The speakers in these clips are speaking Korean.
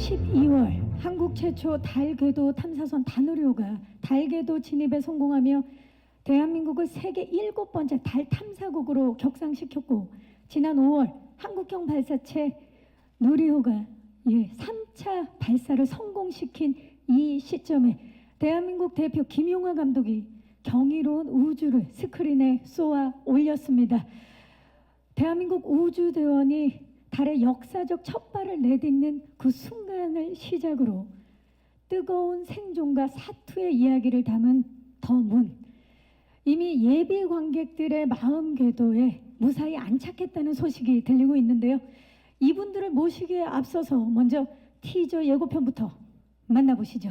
12월 한국 최초 달 궤도 탐사선 다누리호가 달 궤도 진입에 성공하며 대한민국을 세계 7번째 달 탐사국으로 격상시켰고, 지난 5월 한국형 발사체 누리호가 3차 발사를 성공시킨 이 시점에 대한민국 대표 김용하 감독이 경이로운 우주를 스크린에 쏘아 올렸습니다. 대한민국 우주대원이 달의 역사적 첫 발을 내딛는 그 순간을 시작으로 뜨거운 생존과 사투의 이야기를 담은 더 문, 이미 예비 관객들의 마음 궤도에 무사히 안착했다는 소식이 들리고 있는데요. 이분들을 모시기에 앞서서 먼저 티저 예고편부터 만나보시죠.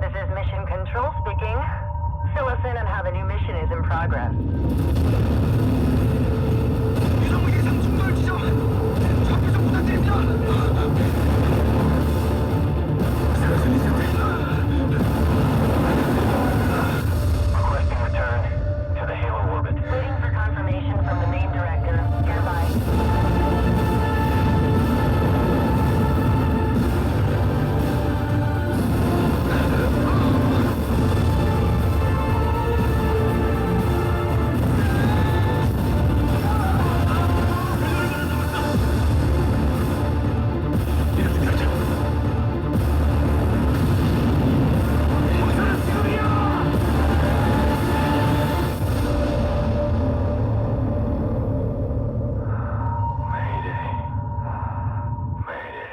This is Mission Control speaking. Fill us in on how the new mission is in progress. 유성 예상 충돌 지점 좌표 좀 부탁드립니다. Requesting return to the Halo orbit. Waiting for confirmation from the main director. Stand by. Mayday. Mayday.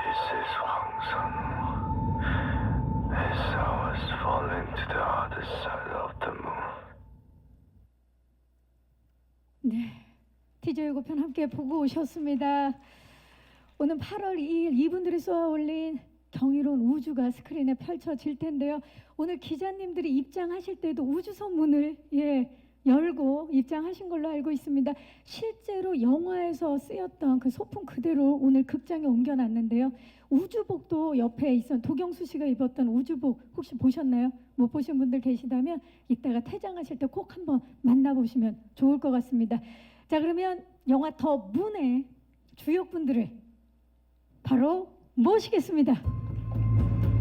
This is Hwang Sun-woo. SOS falling to the other side of the moon. 네, 티저 예고편 함께 보고 오셨습니다. 오늘 8월 2일 이분들이 쏘아 올린 경이로운 우주가 스크린에 펼쳐질 텐데요. 오늘 기자님들이 입장하실 때도 우주선 문을 열고 입장하신 걸로 알고 있습니다. 실제로 영화에서 쓰였던 그 소품 그대로 오늘 극장에 옮겨놨는데요. 우주복도 옆에 있던 도경수 씨가 입었던 우주복 혹시 보셨나요? 못 보신 분들 계시다면 이따가 퇴장하실 때 꼭 한번 만나보시면 좋을 것 같습니다. 자, 그러면 영화 더 문의 주역분들을 바로 모시겠습니다.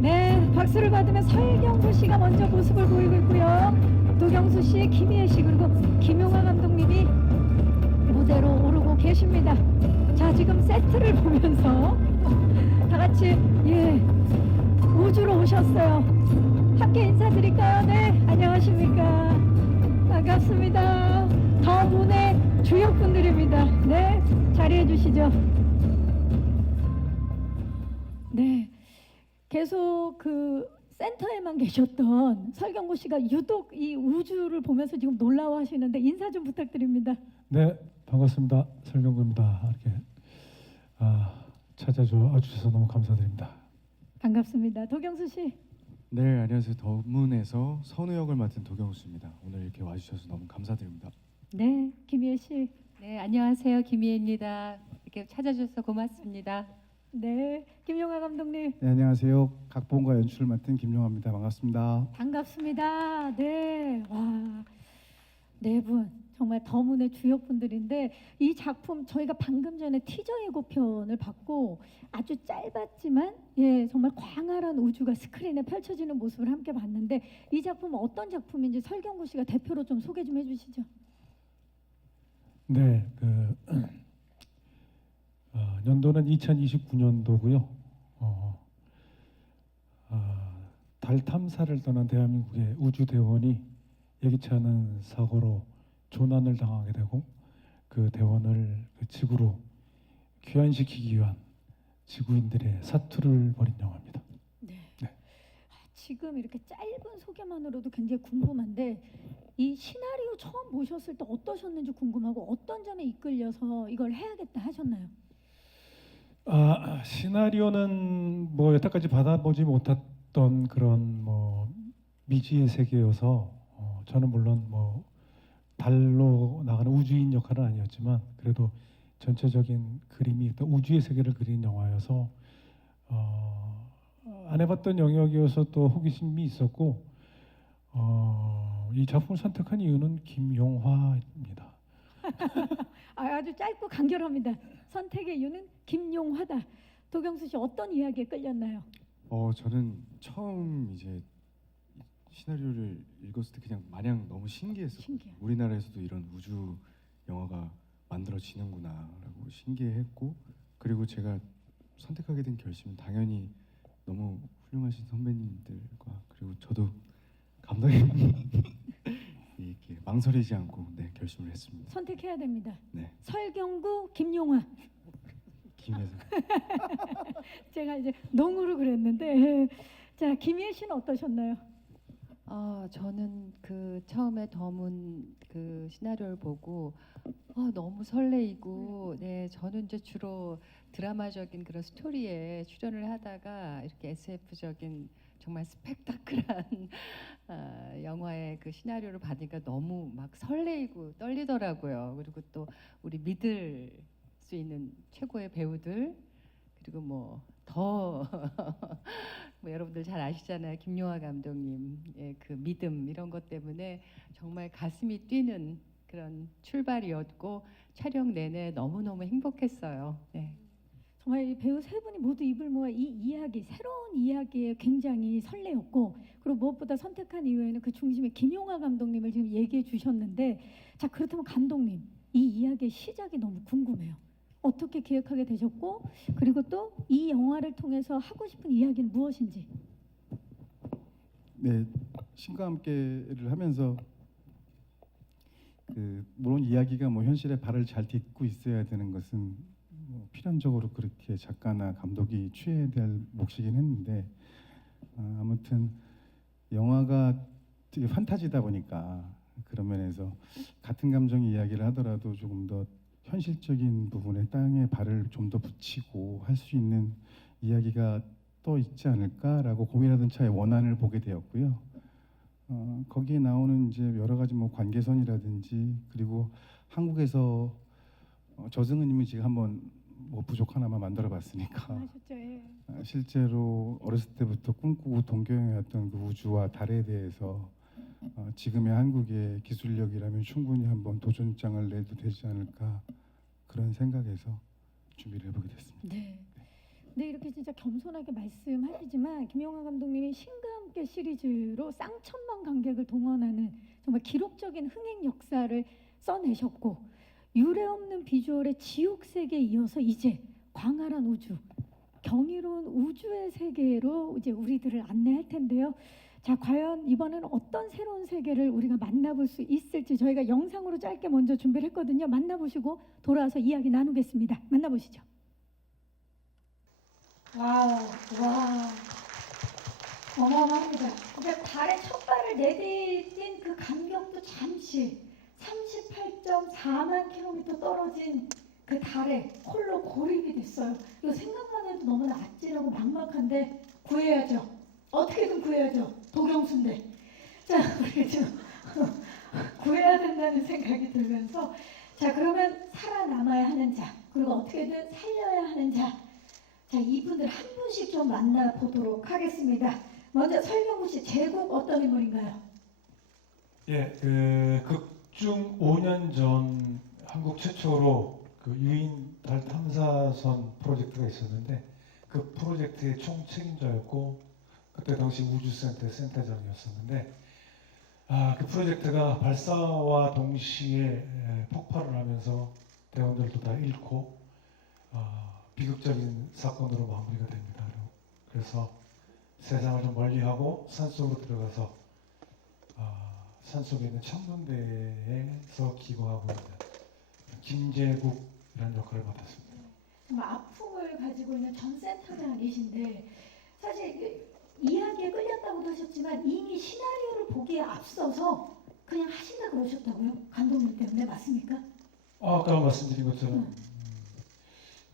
네, 박수를 받으면 설경구 씨가 먼저 모습을 보이고 있고요. 도경수 씨, 김희애 씨, 그리고 김용하 감독님이 무대로 오르고 계십니다. 자, 지금 세트를 보면서 다 같이 우주로 오셨어요. 함께 인사드릴까요? 네, 안녕하십니까. 반갑습니다. 더 문의 주역분들입니다. 네, 자리해 주시죠. 네, 계속 그 센터에만 계셨던 설경구 씨가 유독 이 우주를 보면서 지금 놀라워하시는데 인사 좀 부탁드립니다. 네, 반갑습니다. 설경구입니다. 이렇게 찾아주셔서 너무 감사드립니다. 반갑습니다. 도경수 씨. 네, 안녕하세요. 더문에서 선우 역을 맡은 도경수입니다. 오늘 이렇게 와주셔서 너무 감사드립니다. 네, 김희애 씨. 네, 안녕하세요. 김희애입니다. 이렇게 찾아주셔서 고맙습니다. 네, 김용하 감독님. 네, 안녕하세요. 각본과 연출을 맡은 김용하입니다. 반갑습니다. 반갑습니다. 네, 와, 네 분 정말 더문의 주역분들인데 이 작품 저희가 방금 전에 티저 예고편을 봤고 아주 짧았지만 정말 광활한 우주가 스크린에 펼쳐지는 모습을 함께 봤는데 이 작품은 어떤 작품인지 설경구 씨가 대표로 좀 소개 좀 해주시죠. 네, 연도는 2029년도고요. 달 탐사를 떠난 대한민국의 우주대원이 예기치 않은 사고로 조난을 당하게 되고 그 대원을 그 지구로 귀환시키기 위한 지구인들의 사투를 벌인 영화입니다. 네. 네. 지금 이렇게 짧은 소개만으로도 굉장히 궁금한데 이 시나리오 처음 보셨을 때 어떠셨는지 궁금하고 어떤 점에 이끌려서 이걸 해야겠다 하셨나요? 시나리오는 뭐 여태까지 받아보지 못했던 그런 뭐 미지의 세계여서 저는 물론 뭐 달로 나가는 우주인 역할은 아니었지만 그래도 전체적인 그림이 일단 우주의 세계를 그리는 영화여서 안 해봤던 영역이어서 또 호기심이 있었고 이 작품을 선택한 이유는 김용화입니다. 아주 짧고 간결합니다. 선택의 이유는 김용화다. 도경수 씨 어떤 이야기에 끌렸나요? 저는 처음 이제 시나리오를 읽었을 때 그냥 마냥 너무 신기했었거든요. 신기해. 우리나라에서도 이런 우주 영화가 만들어지는구나라고 신기했고, 그리고 제가 선택하게 된 결심은 당연히 너무 훌륭하신 선배님들과 그리고 저도 감독님 이렇게 망설이지 않고 결심을 했습니다. 선택해야 됩니다. 네, 설경구, 김용화. 김혜성. 제가 이제 농으로 그랬는데 자 김희애 씨는 어떠셨나요? 저는 그 처음에 더문 그 시나리오를 보고 너무 설레이고, 네, 저는 이제 주로 드라마적인 그런 스토리에 출연을 하다가 이렇게 SF적인 정말 스펙타클한 영화의 그 시나리오를 받으니까 너무 막 설레이고 떨리더라고요. 그리고 또 우리 믿을 수 있는 최고의 배우들, 그리고 뭐 더 뭐 여러분들 잘 아시잖아요. 김용화 감독님의 그 믿음, 이런 것 때문에 정말 가슴이 뛰는 그런 출발이었고, 촬영 내내 너무너무 행복했어요. 네. 정말 이 배우 세 분이 모두 입을 모아 이 이야기, 새로운 이야기에 굉장히 설레었고, 그리고 무엇보다 선택한 이유에는 그 중심에 김용화 감독님을 지금 얘기해 주셨는데, 자 그렇다면 감독님, 이 이야기의 시작이 너무 궁금해요. 어떻게 기획하게 되셨고, 그리고 또 이 영화를 통해서 하고 싶은 이야기는 무엇인지. 네, 신과 함께를 하면서 물론 이야기가 뭐 현실에 발을 잘 딛고 있어야 되는 것은 뭐 필연적으로 그렇게 작가나 감독이 취해야 될 몫이긴 했는데, 아무튼 영화가 되게 판타지다 보니까 그런 면에서 같은 감정의 이야기를 하더라도 조금 더 현실적인 부분에 땅에 발을 좀 더 붙이고 할 수 있는 이야기가 또 있지 않을까라고 고민하던 차에 원안을 보게 되었고요. 거기에 나오는 이제 여러 가지 뭐 관계선이라든지, 그리고 한국에서 저승은님이 지금 한번 뭐 부족 하나만 만들어봤으니까 하셨죠? 예. 실제로 어렸을 때부터 꿈꾸고 동경해왔던 그 우주와 달에 대해서 지금의 한국의 기술력이라면 충분히 한번 도전장을 내도 되지 않을까, 그런 생각에서 준비를 해보게 됐습니다. 네. 근데 이렇게 진짜 겸손하게 말씀하시지만 김용화 감독님이 신과 함께 시리즈로 쌍천만 관객을 동원하는 정말 기록적인 흥행 역사를 써내셨고, 유례없는 비주얼의 지옥 세계에 이어서 이제 광활한 우주, 경이로운 우주의 세계로 이제 우리들을 안내할 텐데요. 자, 과연 이번에는 어떤 새로운 세계를 우리가 만나볼 수 있을지 저희가 영상으로 짧게 먼저 준비를 했거든요. 만나보시고 돌아와서 이야기 나누겠습니다. 만나보시죠. 와우, 어마어마합니다. 이제 달에 첫 발을 내디딘 그 감격도 잠시 38.4만 킬로미터 떨어진 그 달에 홀로 고립이 됐어요. 이거 생각만 해도 너무나 아찔하고 막막한데 구해야죠. 어떻게든 구해야죠. 도경수인데. 자, 우리 지금 구해야 된다는 생각이 들면서, 자 그러면 살아남아야 하는 자, 그리고 어떻게든 살려야 하는 자, 자 이분들 한 분씩 좀 만나보도록 하겠습니다. 먼저 설경구 씨, 제국 어떤 인물인가요? 예, 그 극중 5년 전 한국 최초로 그 유인 달 탐사선 프로젝트가 있었는데, 그 프로젝트의 총책임자였고 그때 당시 우주센터 센터장이었었는데, 그 프로젝트가 발사와 동시에 폭발을 하면서 대원들도 다 잃고 비극적인 사건으로 마무리가 됩니다. 그래서 세상을 좀 멀리하고 산속으로 들어가서 산속에 있는 천문대에서 기거하고 있는 김제국이라는 역할을 맡았습니다. 정말 아픔을 가지고 있는 전 센터장이신데, 사실 이야기에 끌렸다고도 하셨지만 이미 시나리오를 보기에 앞서서 그냥 하신다 그러셨다고요? 감독님 때문에 맞습니까? 아까 말씀드린 것처럼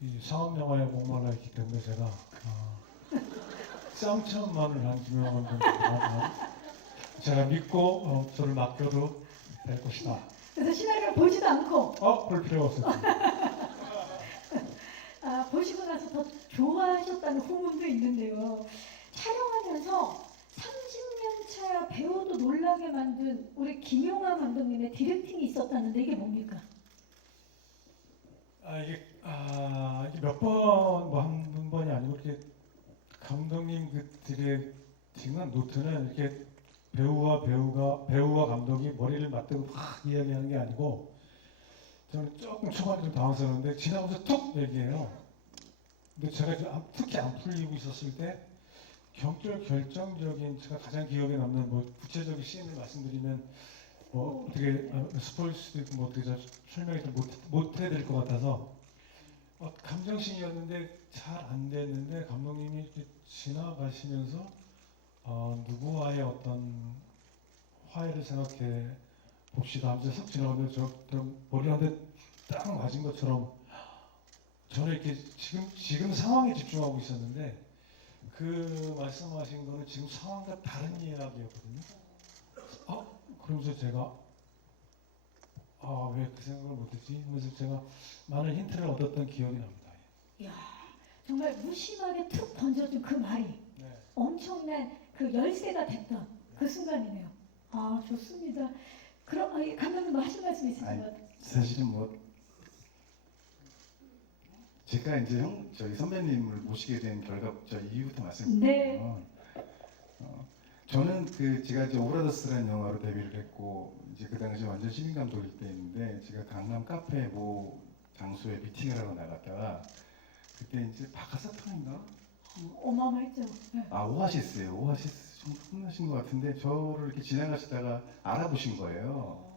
이 상업 영화에 목말라 있기 때문에 제가 쌍천만을 한 김용환 감독님을 제가 믿고 저를 맡겨도 될 것이다. 그래서 시나리오를 보지도 않고 볼 필요가 없었습니다. 보시고 나서 더 좋아하셨다는 후문도 있는데요. 촬영하면서 30년 차 배우도 놀라 놀라게 만든 우리 김용화 감독님의 디렉팅이 있었다는데 이게 뭡니까? 이게 몇 번 뭐 한 번이 아니고 이렇게 감독님 그 디렉팅은 노트는 이렇게 배우와 감독이 머리를 맞대고 막 이야기하는 게 아니고 저는 조금 초반에 좀 당황스러웠는데 지나면서 툭 얘기해요. 근데 제가 특히 안 풀리고 있었을 때 결정적인 제가 가장 기억에 남는 뭐 구체적인 씬을 말씀드리면 뭐 어떻게 스포일 수도 있고 뭐 어떻게 설명이 좀 못 해드릴 것 같아서 감정씬이었는데 잘 안 됐는데 감독님이 이렇게 지나가시면서 누구와의 어떤 화해를 생각해 봅시다 하면서 싹 지나가는데 저 머리 한 대 딱 맞은 것처럼 저는 이렇게 지금 상황에 집중하고 있었는데 그 말씀하신 거는 지금 상황과 다른 이야기였거든요. 그러면서 제가 왜 그 생각을 못했지? 하면서 제가 많은 힌트를 얻었던 기억이 납니다. 이야, 정말 무심하게 툭 던져준 그 말이 네. 엄청난 그 열쇠가 됐던 그 순간이네요. 아, 좋습니다. 그럼 감독님 뭐 하실 말씀 있으신가요? 사실은 뭐 제가 이제 저희 선배님을 모시게 된 이유부터 말씀드리면 저는 제가 이제 오브라더스라는 영화로 데뷔를 했고 이제 그 당시 완전 시민 감독일 때였는데 제가 강남 카페 모 장소에 미팅을 하러 나갔다가 그때 이제 바카사탕인가? 어마어마했죠. 네. 오아시스예요. 오아시스 좀 혼나신 것 같은데 저를 이렇게 지나가시다가 알아보신 거예요.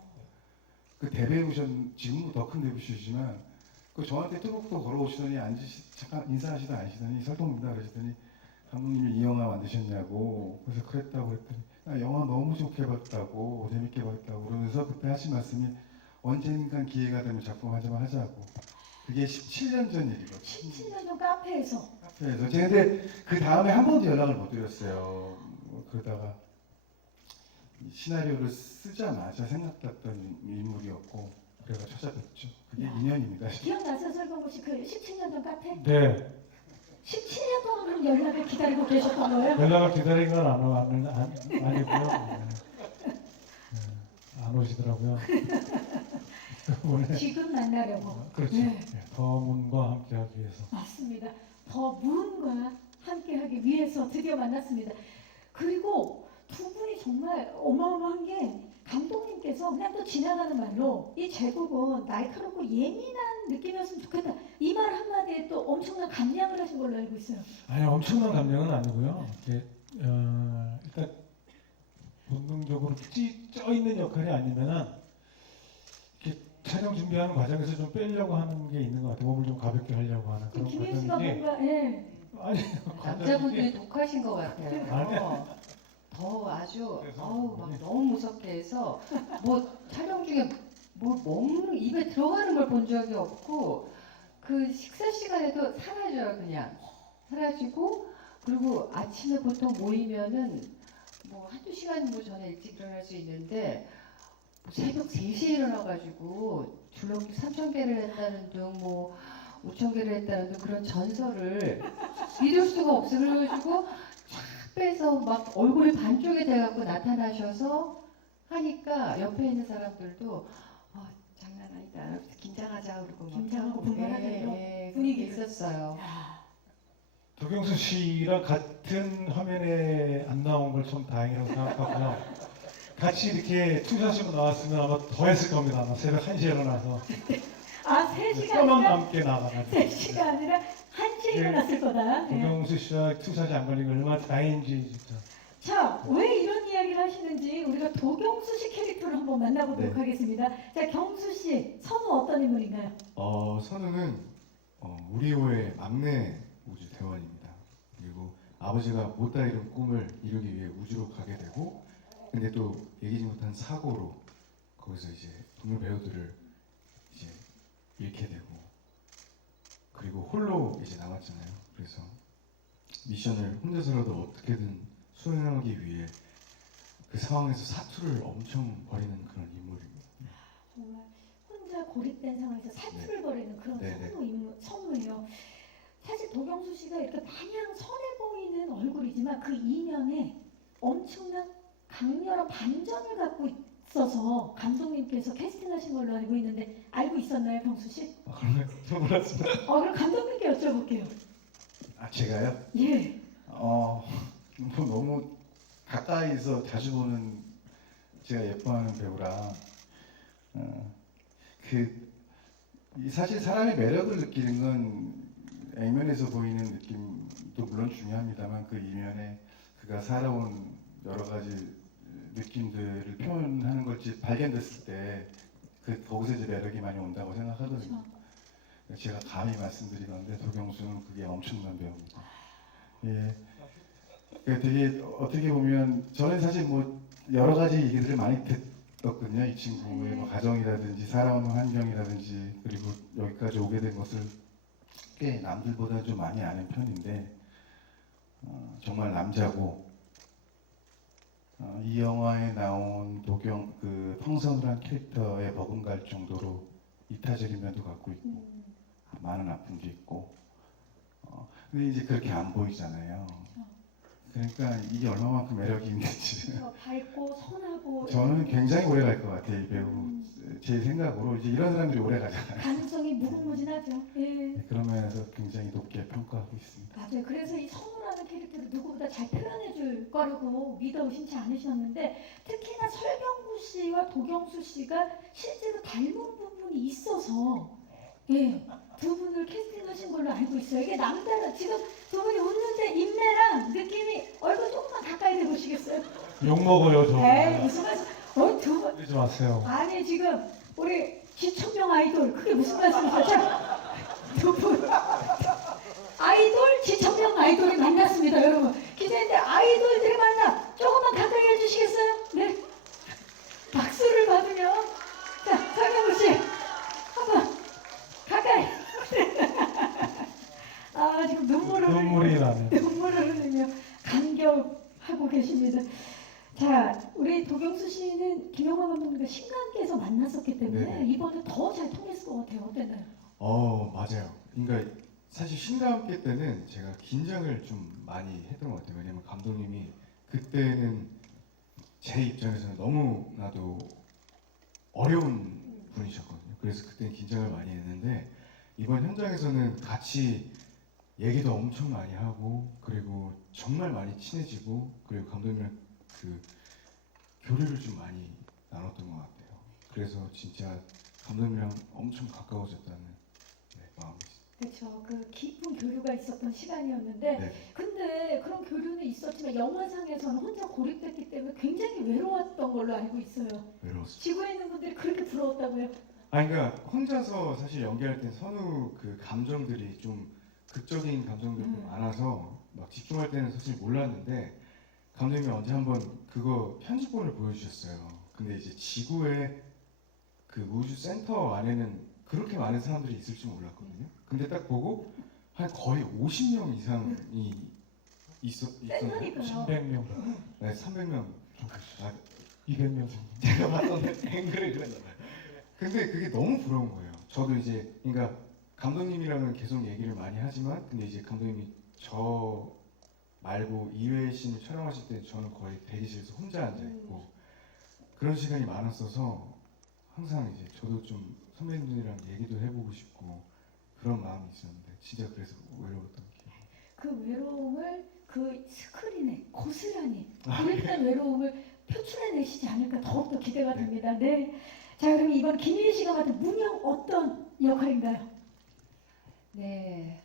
그 대배우션 지금도 더 큰 배우시지만 그 저한테 뚜벅뚜벅 걸어오시더니 잠깐 인사하시다 앉으시더니 설동입니다 그러시더니 감독님이 이 영화 만드셨냐고 그래서 그랬다고 그랬더니 나 영화 너무 좋게 봤다고 재밌게 봤다고 그러면서 그때 하신 말씀이 언젠간 기회가 되면 작품 하자고 그게 17년 전 일이거든요. 17년 전 카페에서. 카페에서 제가 근데 그 다음에 한 번도 연락을 못 드렸어요. 그러다가 시나리오를 쓰자마자 생각났던 인물이었고 그래서 찾아뵙죠. 그게 인연입니다. 기억나세요, 설경구 씨? 그 17년 전 카페? 네. 17년 동안 그럼 연락을 기다리고 계셨던 거예요? 연락을 기다린 건 아니고요. 안 오시더라고요. 지금 만나려고. 그렇죠. 네. 더문과 함께하기 위해서. 맞습니다. 더 문과 함께하기 위해서 드디어 만났습니다. 그리고 두 분이 정말 어마어마한 게 감독님께서 그냥 또 지나가는 말로 이 제국은 날카롭고 예민한 느낌이었으면 좋겠다. 이 말 한마디에 또 엄청난 감량을 하신 걸로 알고 있어요. 아니 엄청난 감정은 아니고요. 일단 본능적으로 쪄 있는 역할이 아니면은 이렇게 촬영 준비하는 과정에서 좀 빼려고 하는 게 있는 것 같아요. 몸을 좀 가볍게 하려고 하는 그런 김혜수 씨가 과정인지. 뭔가 아니 남자분들이 독하신 것 같아요. 아니야. 더 아주 그래서 막 너무 무섭게 해서 뭐 촬영 중에 뭐 먹는 입에 들어가는 걸 본 적이 없고 그 식사 시간에도 사라져요. 그냥 사라지고 그리고 아침에 보통 모이면은 뭐 한두 시간 뭐 전에 일찍 일어날 수 있는데 뭐 새벽 3시에 일어나가지고 줄넘기 3,000개를 했다는 둥 뭐 5,000개를 했다는 둥 그런 전설을 믿을 수가 없어요. 그래가지고 빼서 막 얼굴이 반쪽이 돼갖고 나타나셔서 하니까 옆에 있는 사람들도 장난 아니다. 긴장하자 그러고 막 긴장하고 하고, 분발하는 예, 분위기 그게 있었어요. 도경수 씨랑 같은 화면에 안 나온 걸 좀 다행이라고 생각하고요. 같이 이렇게 투샷으로 나왔으면 아마 더 했을 겁니다. 아마 새벽 1시에 일어나서. 3시가 뼈만 아니라 남게 나가가지고. 3시가 아니라 1시에 일어났을 거다. 네. 도경수 씨와 투샷이 안 걸린 게 얼마나 다행인지 진짜. 자, 왜 이런 이야기를 하시는지 우리가 도경수 씨 캐릭터를 한번 만나보도록 네. 하겠습니다. 자, 경수 씨, 선우 어떤 인물인가요? 선우는 우리호의 막내 우주 대원입니다. 그리고 아버지가 못다 이룬 꿈을 이루기 위해 우주로 가게 되고, 근데 또 예기치 못한 사고로 거기서 이제 동료 배우들을 이제 잃게 되고, 그리고 홀로 이제 남았잖아요. 그래서 미션을 혼자서라도 어떻게든 수행하기 위해 그 상황에서 사투를 엄청 벌이는 그런 인물입니다. 정말 혼자 고립된 상황에서 사투를 벌이는 그런 네, 선우예요. 사실 도경수 씨가 이렇게 마냥 선해 보이는 얼굴이지만 그 이면에 엄청난 강렬한 반전을 갖고 있어서 감독님께서 캐스팅하신 걸로 알고 있는데 알고 있었나요, 경수 씨? 그러면 몰랐습니다. 그럼 감독님께 여쭤볼게요. 아 제가요? 예. 뭐 너무 가까이서 자주 보는 제가 예뻐하는 배우라 사실 사람의 매력을 느끼는 건 A면에서 보이는 느낌도 물론 중요합니다만 그 이면에 그가 살아온 여러 가지 느낌들을 표현하는 것이 발견됐을 때 거기서 이제 매력이 많이 온다고 생각하거든요. 제가 감히 말씀드리건데 도경수는 그게 엄청난 배우입니다. 예. 그러니까 되게 어떻게 보면 저는 사실 뭐 여러 가지 얘기들을 많이 듣었거든요. 이 친구의 뭐 가정이라든지 살아오는 환경이라든지 그리고 여기까지 오게 된 것을 꽤 남들보다 좀 많이 아는 편인데 정말 남자고 이 영화에 나온 그 평선우란 캐릭터에 버금갈 정도로 이타적인 면도 갖고 있고 많은 아픔도 있고 근데 이제 그렇게 안 보이잖아요. 그러니까 이게 얼마만큼 매력이 있는지 밝고 선하고 저는 굉장히 오래 갈 것 같아요. 이 배우 제 생각으로 이제 이런 사람들이 오래 가잖아요. 가능성이 무궁무진하죠. 예. 그런 면에서 굉장히 높게 평가하고 있습니다. 맞아요. 그래서 이 선우라는 캐릭터를 누구보다 잘 표현해줄 거라고 믿어 의심치 않으셨는데 특히나 설경구 씨와 도경수 씨가 실제로 닮은 부분이 있어서 두 분을 캐스팅하신 걸로 알고 있어요. 이게 남다른 지금 두 분이 웃는데 인매랑 느낌이 얼굴 조금만 가까이 대보시겠어요? 욕 먹어요 저. 무슨 말씀? 두 분. 그러지 마세요. 아니 지금 우리 기천명 아이돌 그게 무슨 말씀이세요? 두 분 아이돌 지천명 아이돌이 만났습니다, 여러분. 기자님들 아이돌들이 만나 조금만 가까이 해주시겠어요? 네. 박수를 받으며 자 설경구 씨 한번 가까이. 지금 눈물이 나네. 눈물을 흘리며 감격하고 계십니다. 자, 우리 도경수 씨는 김영하 감독님과 신관계에서 만났었기 때문에 네네. 이번에 더 잘 통했을 것 같아요. 어땠나요? 맞아요. 그러니까 사실 신과 함께 때는 제가 긴장을 좀 많이 했던 것 같아요. 왜냐면 감독님이 그때는 제 입장에서는 너무나도 어려운 분이셨거든요. 그래서 그때는 긴장을 많이 했는데 이번 현장에서는 같이 얘기도 엄청 많이 하고 그리고 정말 많이 친해지고 그리고 감독님이랑 그 교류를 좀 많이 나눴던 것 같아요. 그래서 진짜 감독님이랑 엄청 가까워졌다는 마음이 있습니다. 그렇죠. 그 깊은 교류가 있었던 시간이었는데 네. 근데 그런 교류는 있었지만 영화상에서는 혼자 고립됐기 때문에 굉장히 외로웠던 걸로 알고 있어요. 외로웠어요. 지구에 있는 분들이 그렇게 부러웠다고요? 그러니까 혼자서 사실 연기할 때 선우 그 감정들이 좀 극적인 감정들이 많아서 막 집중할 때는 사실 몰랐는데 감독님이 언제 한번 그거 편집본을 보여주셨어요. 근데 이제 지구의 그 우주 센터 안에는 그렇게 많은 사람들이 있을 줄 몰랐거든요. 근데 딱 보고 한 거의 50명 이상이 있었거든요. 센터니까요. 300명, 네, 300명. 200명. 제가 봤던 앵글이 그랬나봐요. 근데 그게 너무 부러운 거예요. 저도 이제 그러니까 감독님이랑은 계속 얘기를 많이 하지만 근데 이제 감독님이 저 말고 이외의 씬을 촬영하실 때 저는 거의 대기실에서 혼자 앉아 있고 그런 시간이 많았어서 항상 이제 저도 좀 선배님들이랑 얘기도 해보고 싶고 그런 마음이 있었는데 진짜 그래서 외로웠던 기억. 그 외로움을 그 스크린에 고스란히 고립된 외로움을 표출해내시지 않을까 더욱더 기대가 됩니다. 네. 자 그럼 이번 김희애 씨가 맡은 문영 어떤 역할인가요? 네,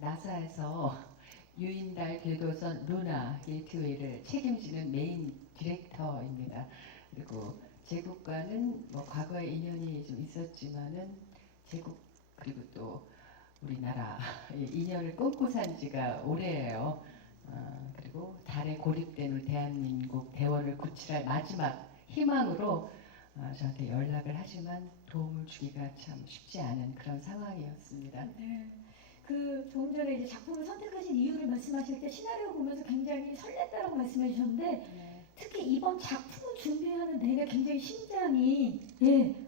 나사에서 유인달 궤도선 루나 게이트웨이를 책임지는 메인 디렉터입니다. 그리고 제국과는 뭐 과거에 인연이 좀 있었지만은 제국 그리고 또 우리나라 인연을 끊고 산 지가 오래예요. 그리고 달에 고립된 우리 대한민국 대원을 구출할 마지막 희망으로 저한테 연락을 하지만 도움을 주기가 참 쉽지 않은 그런 상황이었습니다. 네. 그 조금 전에 이제 작품을 선택하신 이유를 말씀하실 때 시나리오 보면서 굉장히 설렜다라고 말씀해 주셨는데 네. 특히 이번 작품을 준비하는 내내 굉장히 심장이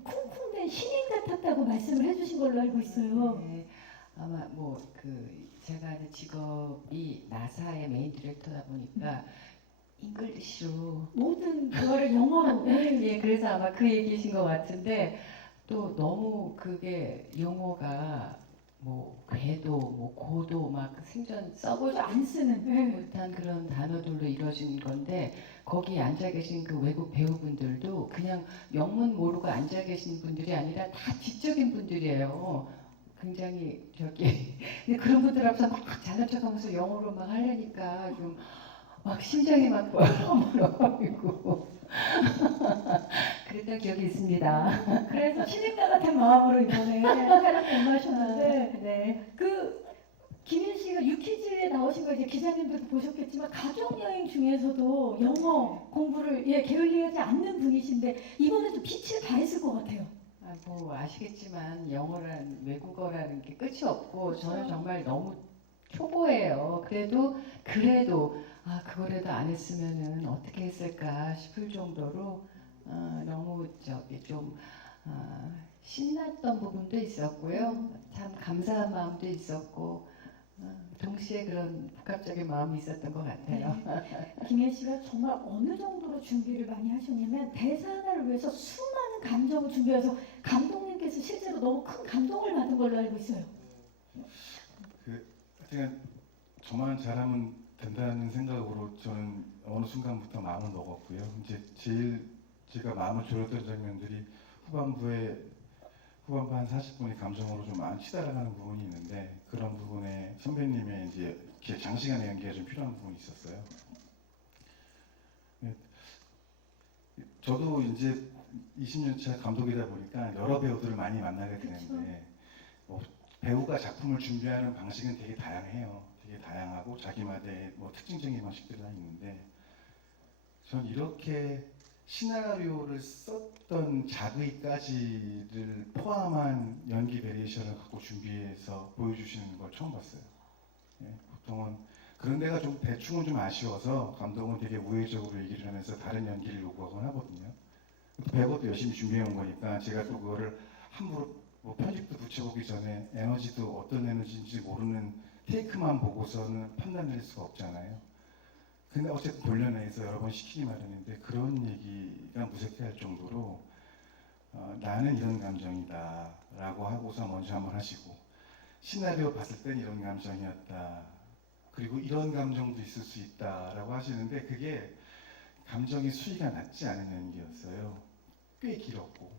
쿵쿵댄 신인 같았다고 말씀을 해주신 걸로 알고 있어요. 네, 아마 뭐 그 제가 이제 직업이 나사의 메인 디렉터다 보니까 잉글리시로 모든 그거를 영어로. 네. 예, 그래서 아마 그 얘기이신 것 같은데 또 너무 그게 용어가 뭐 궤도, 뭐 고도 막 생전 써보지 안 쓰는. 네. 못한 그런 단어들로 이루어진 건데 거기 앉아 계신 그 외국 배우분들도 그냥 영문 모르고 앉아 계신 분들이 아니라 다 지적인 분들이에요. 굉장히 저기 근데 그런 분들 앞에서 막 잘난 척하면서 영어로 막 하려니까 좀 막 심장이 막 벌렁벌렁거리고 그랬던 기억이 있습니다. 그래서 신인가 같은 마음으로 이번에 촬영에 임하셨는데 네. 그 김윤 씨가 유퀴즈에 나오신 거 이제 기자님들도 보셨겠지만 가족 여행 중에서도 영어 공부를 게을리하지 않는 분이신데 이번에 도 빛을 발했을 것 같아요. 아, 뭐 아시겠지만 영어란 외국어라는 게 끝이 없고 저는 정말 너무 초보예요. 그래도 아 그거라도 안 했으면은 어떻게 했을까 싶을 정도로 너무 저기 좀 신났던 부분도 있었고요. 참 감사한 마음도 있었고 동시에 그런 복합적인 마음이 있었던 것 같아요. 김현 씨가 정말 어느 정도로 준비를 많이 하셨냐면 대사 하나를 위해서 수많은 감정을 준비해서 감독님께서 실제로 너무 큰 감동을 받은 걸로 알고 있어요. 하여튼 저만 잘하면 된다는 생각으로 저는 어느 순간부터 마음을 먹었고요. 이제 제일 제가 마음을 졸였던 장면들이 후반부 한 40분이 감정으로 좀 많이 치달아가는 부분이 있는데 그런 부분에 선배님의 이제 이렇게 장시간의 연기가 좀 필요한 부분이 있었어요. 저도 이제 20년차 감독이다 보니까 여러 배우들을 많이 만나게 되는데 배우가 작품을 준비하는 방식은 되게 다양해요. 되게 다양하고 자기만의 뭐 특징적인 방식들이 다 있는데 전 이렇게 시나리오를 썼던 자의까지를 포함한 연기 베리에이션을 갖고 준비해서 보여주시는 걸 처음 봤어요. 예, 보통은 그런 데가 좀 대충은 좀 아쉬워서 감독은 되게 우회적으로 얘기를 하면서 다른 연기를 요구하곤 하거든요. 또 배우도 열심히 준비해 온 거니까 제가 또 그거를 함부로 뭐 편집도 붙여보기 전에 에너지도 어떤 에너지인지 모르는 테이크만 보고서는 판단을 할 수가 없잖아요. 근데 어쨌든 돌려내서 여러 번 시키기 마련인데 그런 얘기가 무색해할 정도로 나는 이런 감정이다 라고 하고서 먼저 한번 하시고 시나리오 봤을 땐 이런 감정이었다 그리고 이런 감정도 있을 수 있다 라고 하시는데 그게 감정의 수위가 낮지 않은 연기였어요. 꽤 길었고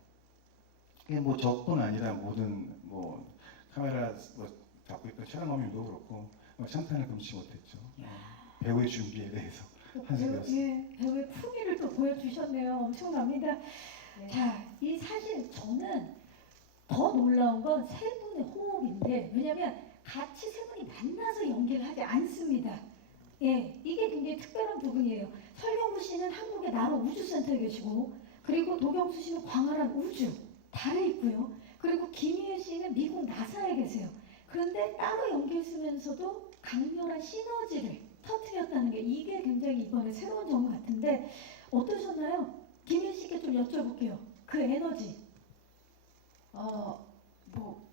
그게 뭐 저뿐 아니라 모든 뭐 카메라 잡고 있던 촬영팀도 그렇고 찬탄을 금치 못했죠. 배우의 준비에 대해서 배우의 품위를 또 보여주셨네요. 엄청납니다. 자, 이 사실 저는 더 놀라운 건 세 분의 호흡인데 왜냐하면 같이 세 분이 만나서 연기를 하지 않습니다. 이게 굉장히 특별한 부분이에요. 설경구 씨는 한국의 나로 우주센터에 계시고 그리고 도경수 씨는 광활한 우주 달에 있고요. 그리고 김희애 씨는 미국 나사에 계세요. 그런데 따로 연기했으면서도 강렬한 시너지를 터뜨렸다는 게 이게 굉장히 이번에 새로운 점 같은데 어떠셨나요? 김희애 씨께 좀 여쭤볼게요. 그 에너지. 뭐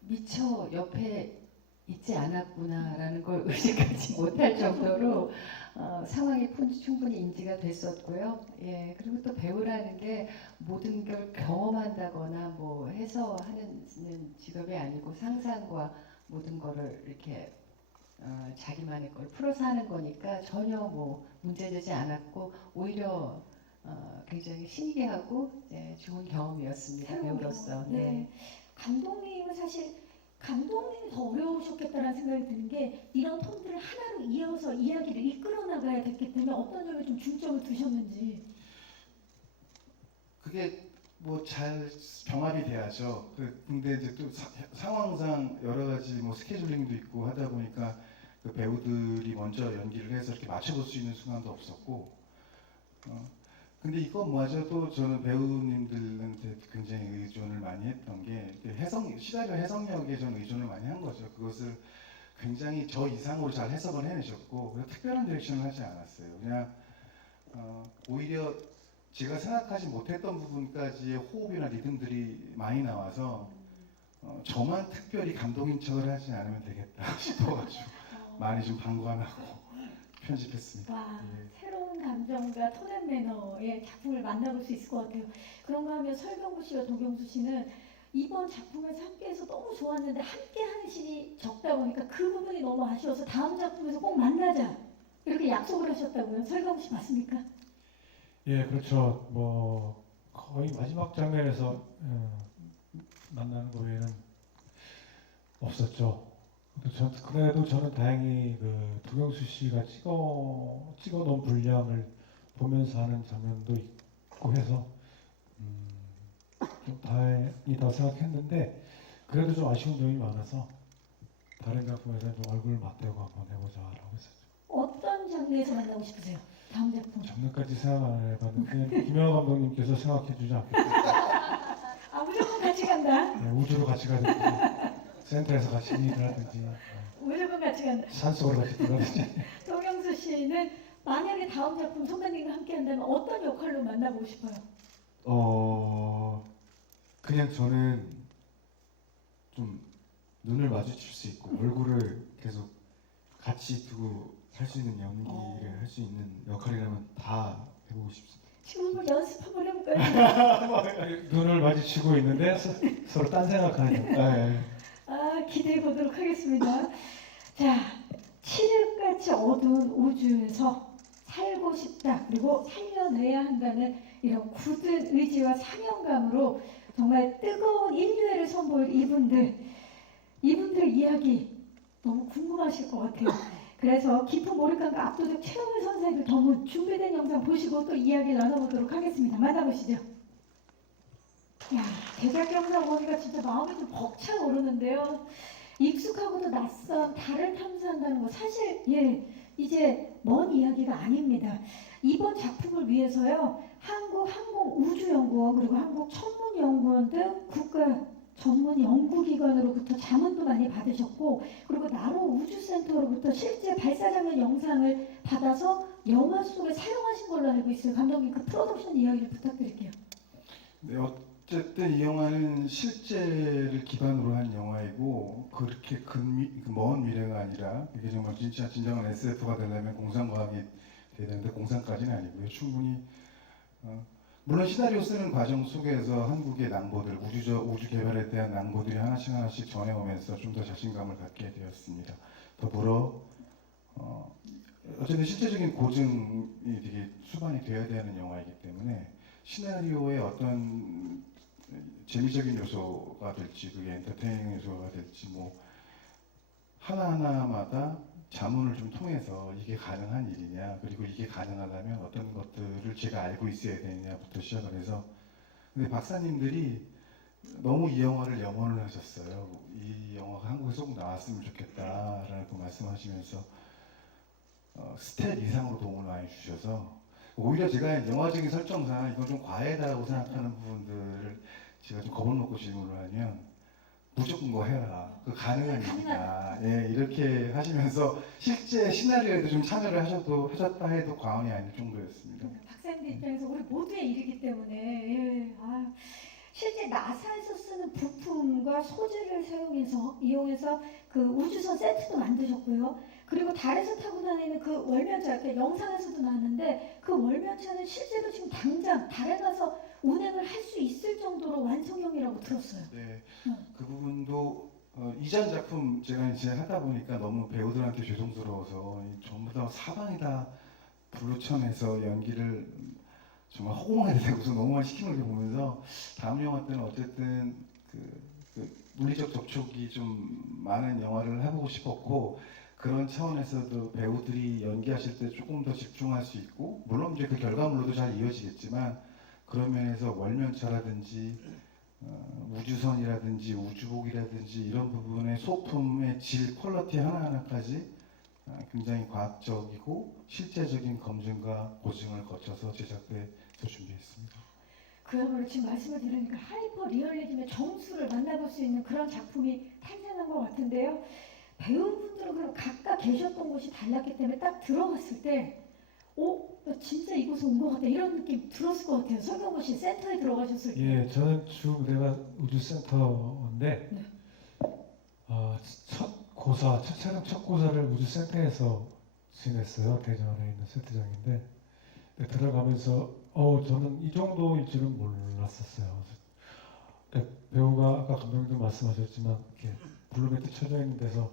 미처 옆에 있지 않았구나라는 걸 의식하지 못할 정도로 상황이 충분히 인지가 됐었고요. 예, 그리고 또 배우라는 게 모든 걸 경험한다거나 뭐 해서 하는 직업이 아니고 상상과 모든 거를 이렇게 자기만의 걸 풀어서 하는 거니까 전혀 뭐 문제되지 않았고 오히려 굉장히 신기하고 좋은 경험이었습니다. 배우로서. 네. 감독님은 사실 감독님이 더 어려우셨겠다라는 생각이 드는 게 이런 톤들을 하나로 이어서 이야기를 이끌어 나가야 됐기 때문에 어떤 점에 좀 중점을 두셨는지. 그게 뭐 잘 병합이 돼야죠. 근데 이제 또 상황상 여러 가지 뭐 스케줄링도 있고 하다 보니까 그 배우들이 먼저 연기를 해서 이렇게 맞춰볼 수 있는 순간도 없었고. 근데 이건 뭐죠? 또 저는 배우님들한테 굉장히 의존을 많이 했던 게 시나리오 해석력에 저는 의존을 많이 한 거죠. 그것을 굉장히 저 이상으로 잘 해석을 해내셨고 특별한 디렉션을 하지 않았어요. 그냥 오히려 제가 생각하지 못했던 부분까지의 호흡이나 리듬들이 많이 나와서 저만 특별히 감독인 척을 하지 않으면 되겠다 싶어가지고 많이 좀 방관하고 편집했습니다. 와, 예. 새로운 감정과 톤앤 매너의 작품을 만나볼 수 있을 것 같아요. 그런가 하면 설경구 씨와 도경수 씨는 이번 작품에서 함께해서 너무 좋았는데 함께하는 신이 적다 보니까 그 부분이 너무 아쉬워서 다음 작품에서 꼭 만나자 이렇게 약속을 하셨다고요. 설경구 씨 맞습니까? 예, 그렇죠. 뭐 거의 마지막 장면에서 만나는 거 외에는 없었죠. 그래도 저는 다행히 그 도경수 씨가 찍어놓은 분량을 보면서 하는 장면도 있고 해서 좀 다행이다고 생각했는데 그래도 좀 아쉬운 점이 많아서 다른 작품에서 좀 얼굴을 맞대고 한번 해보자라고 했었죠. 어떤 장르에서 만나고 싶으세요? 다음 작품. 장르까지 생각 안 해봤는데 김영하 감독님께서 생각해주지 않겠어요. 아, 무조건 같이 간다. 네, 우주로 같이 가든지 센터에서 같이 일을 하든지 무조건 같이 간다. 산속으로 같이 들어가든지. 도경수 씨는 만약에 다음 작품 송강님과 함께 한다면 어떤 역할로 만나보고 싶어요? 그냥 저는 좀 눈을 마주칠 수 있고 얼굴을 계속 같이 두고 할 수 있는 연기를 할 수 있는 역할이라면 다 해보고 싶습니다. 지금 한번 연습 한번 해볼까요? 눈을 마주치고 있는데 서로 딴 생각하죠. 네. 아, 기대해 보도록 하겠습니다. 자, 칠흑같이 어두운 우주에서 살고 싶다 그리고 살려내야 한다는 이런 굳은 의지와 사명감으로 정말 뜨거운 인류애를 선보일 이분들 이야기 너무 궁금하실 것 같아요. 그래서 깊은 몰입감과 압도적 최후의 선생들 더문 준비된 영상 보시고 또 이야기 나눠보도록 하겠습니다. 만나보시죠. 야, 제작 영상 보니까 진짜 마음이 좀 벅차 오르는데요. 익숙하고도 낯선 달을 탐사한다는 거 사실 이제 먼 이야기가 아닙니다. 이번 작품을 위해서요. 한국항공우주연구원 그리고 한국천문연구원 등 국가 전문 연구기관으로부터 자문도 많이 받으셨고 그리고 나로 우주센터로부터 실제 발사 장면 영상을 받아서 영화 속에 사용하신 걸로 알고 있어요. 감독님 그 프로덕션 이야기를 부탁드릴게요. 네, 어쨌든 이 영화는 실제를 기반으로 한 영화이고 그렇게 먼 미래가 아니라 이게 정말 진정한 SF가 되려면 공상과학이 돼야 되는데 공상까지는 아니고요. 충분히 물론 시나리오 쓰는 과정 속에서 한국의 낭보들, 우주 개발에 대한 낭보들이 하나씩 전해오면서 좀 더 자신감을 갖게 되었습니다. 더불어 어쨌든 실제적인 고증이 되게 수반이 되어야 되는 영화이기 때문에 시나리오의 어떤 재미적인 요소가 될지 그게 엔터테이닝 요소가 될지 뭐 하나하나마다 자문을 좀 통해서 이게 가능한 일이냐 그리고 이게 가능하려면 어떤 것들을 제가 알고 있어야 되느냐부터 시작을 해서 근데 박사님들이 너무 이 영화를 염원을 하셨어요. 이 영화가 한국에서 꼭 나왔으면 좋겠다라고 말씀하시면서 스텝 이상으로 도움을 많이 주셔서 오히려 제가 영화적인 설정상 이건 좀 과해다라고 생각하는 부분들을 제가 좀 겁을 먹고 질문을 하면 무조건 거 해라. 그 가능한 일이다. 예, 이렇게 하시면서 실제 시나리오에도 좀 참여를 하셨다 해도 과언이 아닐 정도였습니다. 박사님들 입장에서 우리 모두의 일이기 때문에 실제 나사에서 쓰는 부품과 소재를 이용해서 그 우주선 세트도 만드셨고요. 그리고 달에서 타고 다니는 그 월면차, 그 영상에서도 나왔는데 그 월면차는 실제로 지금 당장 달에 가서 운행을 할 수 있을 정도로 완성형이라고 들었어요. 네, 그 부분도 이전 작품 제가 이제 하다 보니까 너무 배우들한테 죄송스러워서 전부 다 사방이 다 블루천에서 연기를 정말 허공에 대고서 너무 많이 시키는 걸 보면서 다음 영화 때는 어쨌든 그 물리적 접촉이 좀 많은 영화를 해보고 싶었고 그런 차원에서도 배우들이 연기하실 때 조금 더 집중할 수 있고 물론 이제 그 결과물로도 잘 이어지겠지만 그런 면에서 월면차라든지 우주선이라든지 우주복이라든지 이런 부분의 소품의 질 퀄리티 하나하나까지 굉장히 과학적이고 실제적인 검증과 고증을 거쳐서 제작돼서 준비했습니다. 그야말로 지금 말씀을 들으니까 하이퍼 리얼리즘의 정수를 만나볼 수 있는 그런 작품이 탄생한 것 같은데요. 배우분들은 그럼 각각 계셨던 곳이 달랐기 때문에 딱 들어갔을 때 나 진짜 이곳에 온 것 같다 이런 느낌 들었을 것 같아요. 설경구 씨 센터에 들어가셨을 때. 예, 저는 주 무대가 우주센터인데 첫 촬영 첫 고사를 우주센터에서 지냈어요. 대전에 있는 세트장인데 근데 들어가면서 저는 이 정도일 줄은 몰랐었어요. 그러니까 배우가 아까 감독님도 말씀하셨지만 이렇게 블루매트 쳐져 있는 데서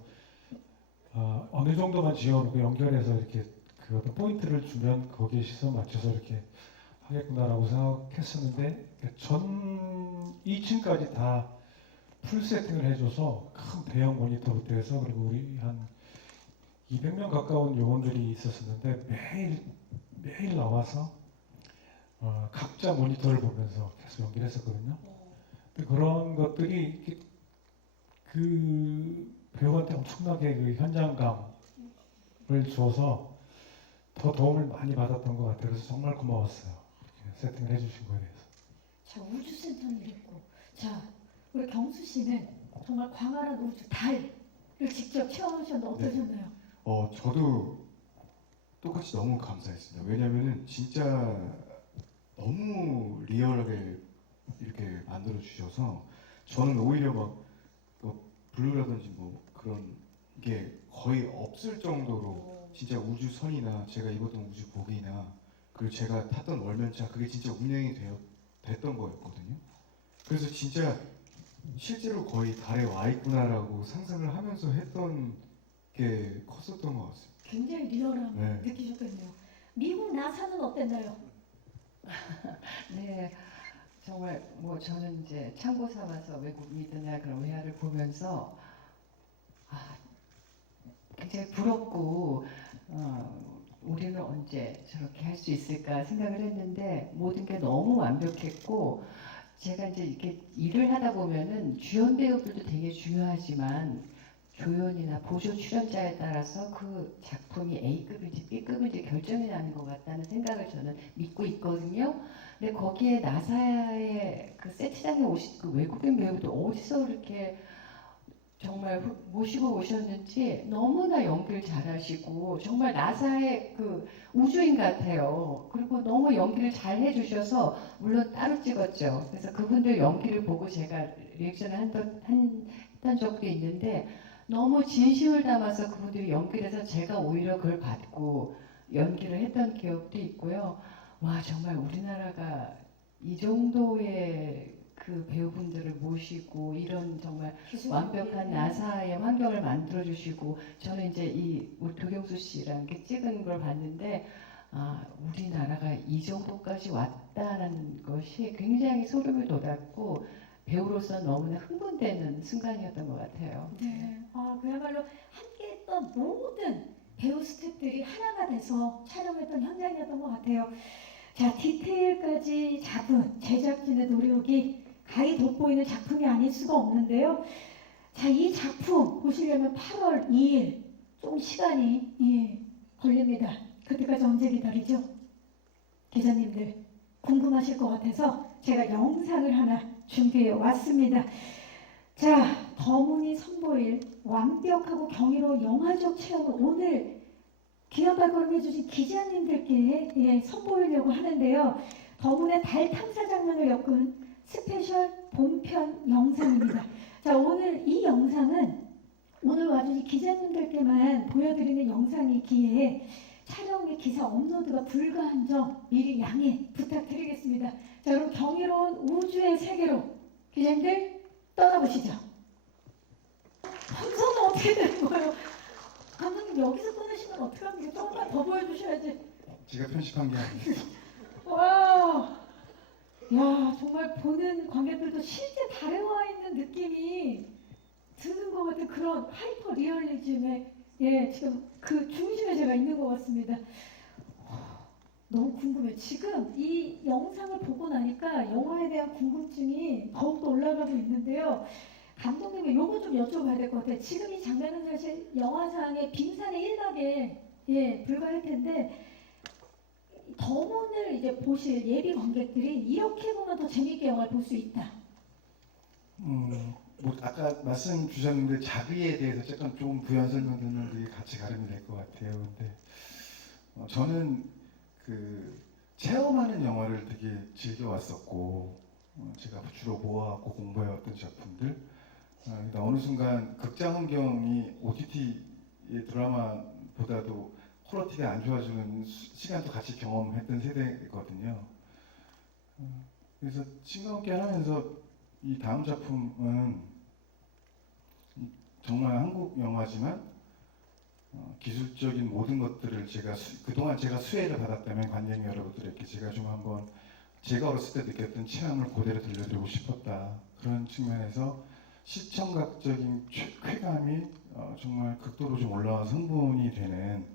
어느 정도만 지어놓고 연결해서 이렇게 그 어떤 포인트를 주면 거기에 시선 맞춰서 이렇게 하겠구나라고 생각했었는데 전 2층까지 다 풀 세팅을 해줘서 큰 대형 모니터부터 해서 그리고 우리 한 200명 가까운 요원들이 있었었는데 매일 나와서 각자 모니터를 보면서 계속 연기를 했었거든요. 근데 그런 것들이 그 배우한테 엄청나게 그 현장감을 줘서 더 도움을 많이 받았던 것 같아요. 그래서 정말 고마웠어요. 이렇게 세팅을 해주신 거에 대해서. 자, 우주센터는 이랬고, 자, 우리 경수 씨는 정말 광활한 우주 달을 직접 체험하셨는데 어떠셨나요? 저도 똑같이 너무 감사했습니다. 왜냐면은 진짜 너무 리얼하게 이렇게 만들어 주셔서 저는 오히려 막 블루라든지 뭐 그런 게 거의 없을 정도로 진짜 우주선이나 제가 입었던 우주복이나 그리고 제가 탔던 월면차 그게 진짜 운행이 됐던 거였거든요. 그래서 진짜 실제로 거의 달에 와 있구나라고 상상을 하면서 했던 게 컸었던 것 같습니다. 굉장히 리얼함을 네. 느끼셨겠네요. 미국 나사는 어땠나요? 네, 정말 뭐 저는 이제 참고 삼아서 외국 미드나 그런 외화를 보면서 굉장히 부럽고 우리는 언제 저렇게 할 수 있을까 생각을 했는데 모든 게 너무 완벽했고 제가 이제 이렇게 일을 하다 보면은 주연 배우들도 되게 중요하지만 조연이나 보조 출연자에 따라서 그 작품이 A급인지 B급인지 결정이 나는 것 같다는 생각을 저는 믿고 있거든요. 근데 거기에 나사의 그 세트장에 오신 그 외국인 배우도 어디서 이렇게 정말 모시고 오셨는지 너무나 연기를 잘하시고 정말 나사의 그 우주인 같아요. 그리고 너무 연기를 잘 해주셔서 물론 따로 찍었죠. 그래서 그분들 연기를 보고 제가 리액션을 했던 적도 있는데 너무 진심을 담아서 그분들이 연기를 해서 제가 오히려 그걸 받고 연기를 했던 기억도 있고요. 와 정말 우리나라가 이 정도의 그 배우분들을 모시고 이런 정말 완벽한 나사의 환경을 만들어 주시고 저는 이제 우리 도경수 씨랑 이렇게 찍은 걸 봤는데 우리나라가 이 정도까지 왔다는 것이 굉장히 소름이 돋았고 배우로서 너무나 흥분되는 순간이었던 것 같아요. 네, 그야말로 함께했던 모든 배우 스태프들이 하나가 돼서 촬영했던 현장이었던 것 같아요. 자, 디테일까지 잡은 제작진의 노력이 가히 돋보이는 작품이 아닐 수가 없는데요. 자, 이 작품 보시려면 8월 2일 좀 시간이 걸립니다. 그때까지 언제 기다리죠? 기자님들 궁금하실 것 같아서 제가 영상을 하나 준비해 왔습니다. 자, 더문이 선보일 완벽하고 경이로운 영화적 체험을 오늘 귀한 발걸음 해주신 기자님들께 선보이려고 하는데요. 더문의 달 탐사 장면을 엮은 스페셜 본편 영상입니다. 자, 오늘 이 영상은 오늘 와주신 기자님들께만 보여드리는 영상이기에 촬영 및 기사 업로드가 불가한 점 미리 양해 부탁드리겠습니다. 자, 그럼 경이로운 우주의 세계로 기자님들 떠나보시죠. 방송은 어떻게 되는 거예요? 감독님 여기서 끊으시면 어떡합니까? 조금만 더 보여주셔야지. 제가 편집한 게 아니에요. 와, 야 정말 보는 관객들도 실제 달에 와 있는 느낌이 드는 것 같은 그런 하이퍼 리얼리즘의 지금 그 중심에 제가 있는 것 같습니다. 너무 궁금해요. 지금 이 영상을 보고 나니까 영화에 대한 궁금증이 더욱더 올라가고 있는데요. 감독님이 요거 좀 여쭤봐야 될 것 같아요. 지금 이 장면은 사실 영화상의 빙산의 일각에 불과할 텐데 더문을 이제 보실 예비 관객들이 이렇게 보면 더 재미있게 영화를 볼 수 있다. 뭐 아까 말씀 주셨는데 자비에 대해서 약간 좀 부연 설명드리면 그게 같이 가름이 될 것 같아요. 근데 저는 그 체험하는 영화를 되게 즐겨 왔었고 제가 주로 모아갖고 공부해왔던 작품들. 근데 어느 순간 극장 환경이 OTT의 드라마보다도 퀄리티가 안 좋아지는 시간도 같이 경험했던 세대거든요. 그래서 싱거운게 하면서 이 다음 작품은 정말 한국 영화지만 기술적인 모든 것들을 그동안 제가 수혜를 받았다면 관객 여러분들에게 제가 좀 한번 제가 어렸을 때 느꼈던 체험을 그대로 들려드리고 싶었다. 그런 측면에서 시청각적인 쾌감이 정말 극도로 좀 올라와 성분이 되는,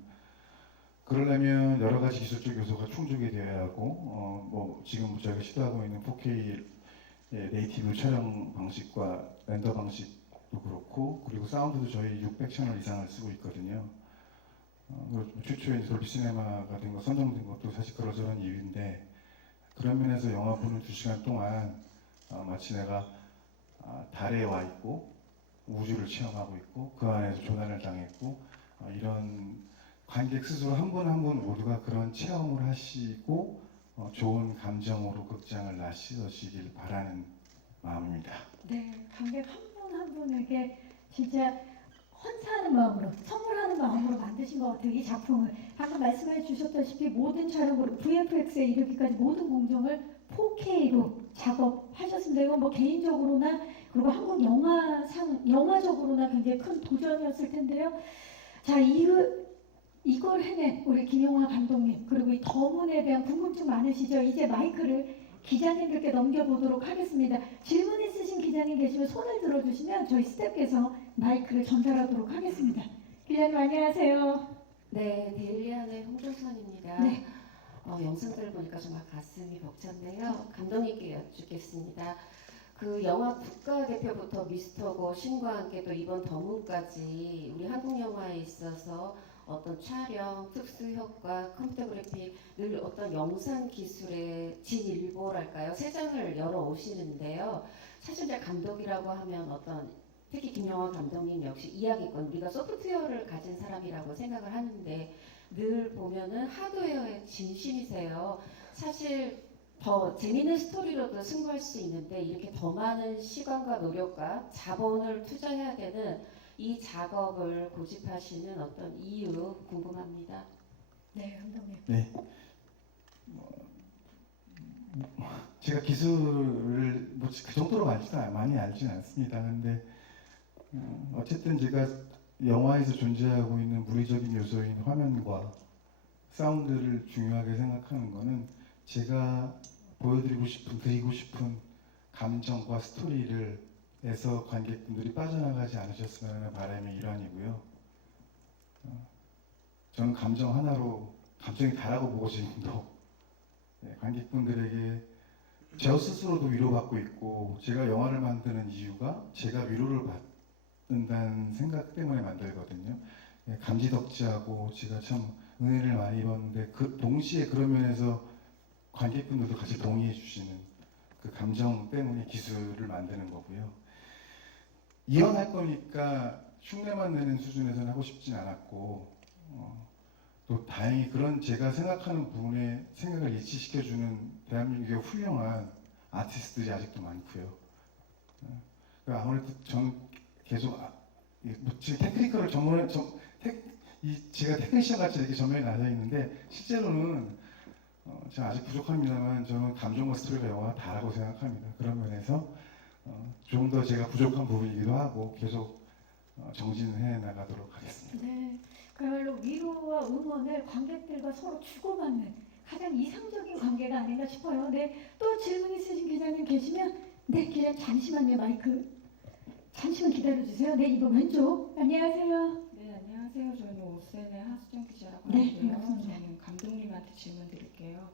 그러려면 여러 가지 기술적 요소가 충족이 되어야 하고 뭐 지금 저희가 시도하고 있는 4K 네이티브 촬영 방식과 렌더 방식도 그렇고, 그리고 사운드도 저희 600채널 이상을 쓰고 있거든요. 최초의 돌비 시네마가 된 거 선정된 것도 사실 그러저런 이유인데, 그런 면에서 영화 보는 2시간 동안 마치 내가 달에 와 있고 우주를 체험하고 있고 그 안에서 조난을 당했고, 이런 관객 스스로 한 분 한 분 모두가 그런 체험을 하시고 좋은 감정으로 극장을 나시길 바라는 마음입니다. 네, 관객 한 분 한 분에게 진짜 헌사하는 마음으로, 선물하는 마음으로 만드신 것 같아요. 이 작품을 방금 말씀해 주셨다시피 모든 촬영으로 VFX에 이르기까지 모든 공정을 4K로 작업하셨습니다. 이건 뭐 개인적으로나 그리고 한국 영화적으로나 굉장히 큰 도전이었을 텐데요. 자, 이걸 해낸 우리 김영하 감독님, 그리고 이 더문에 대한 궁금증 많으시죠? 이제 마이크를 기자님들께 넘겨보도록 하겠습니다. 질문 있으신 기자님 계시면 손을 들어주시면 저희 스태프께서 마이크를 전달하도록 하겠습니다. 기자님 안녕하세요. 네, 데일리안의 홍조선입니다. 네. 영상들을 보니까 정말 가슴이 벅찬데요. 감독님께 여쭙겠습니다. 그 영화 국가대표부터 미스터고 신과 함께 또 이번 더문까지 우리 한국 영화에 있어서 어떤 촬영, 특수 효과, 컴퓨터 그래픽, 늘 어떤 영상 기술의 진일보랄까요? 세상을 열어 오시는데요. 사실 이제 감독이라고 하면 특히 김영하 감독님 역시 이야기권, 우리가 소프트웨어를 가진 사람이라고 생각을 하는데 늘 보면은 하드웨어의 진심이세요. 사실 더 재밌는 스토리로도 승부할 수 있는데 이렇게 더 많은 시간과 노력과 자본을 투자해야 되는 이 작업을 고집하시는 어떤 이유 궁금합니다. 네, 감독님. 네. 제가 기술을 그 정도로 많이 알지는 않습니다. 근데 어쨌든 제가 영화에서 존재하고 있는 물리적인 요소인 화면과 사운드를 중요하게 생각하는 거는 제가 드리고 싶은 감정과 스토리를 에서 관객분들이 빠져나가지 않으셨으면 하는 바람의 일환이고요. 저는 감정 하나로 감정이 다라고 보고 지금도 관객분들에게 저 스스로도 위로받고 있고, 제가 영화를 만드는 이유가 제가 위로를 받는다는 생각 때문에 만들거든요. 감지덕지하고 제가 참 은혜를 많이 입었는데 그 동시에 그런 면에서 관객분들도 같이 동의해 주시는 그 감정 때문에 기술을 만드는 거고요. 이혼할 거니까 흉내만 내는 수준에서는 하고 싶진 않았고, 또 다행히 그런 제가 생각하는 부분에 생각을 일치시켜주는 대한민국의 훌륭한 아티스트들이 아직도 많고요. 그러니까 아무래도 저는 계속 지금 테크니컬을 제가 테크니션 같이 이렇게 전면에 나서 있는데 실제로는 제가 아직 부족합니다만 저는 감정과 스토리가 영화가 다라고 생각합니다. 그런 면에서 좀 더 제가 부족한 부분이기도 하고 계속 정진해 나가도록 하겠습니다. 네, 그야말로 위로와 응원을 관객들과 서로 주고받는 가장 이상적인 관계가 아닌가 싶어요. 네, 또 질문 있으신 기자님 계시면, 네, 기자님 잠시만요, 마이크 잠시만 기다려주세요. 네, 이번 왼쪽. 안녕하세요. 네, 안녕하세요. 저는 오센의 하수정 기자라고 네, 하는데요. 반갑습니다. 저는 감독님한테 질문 드릴게요.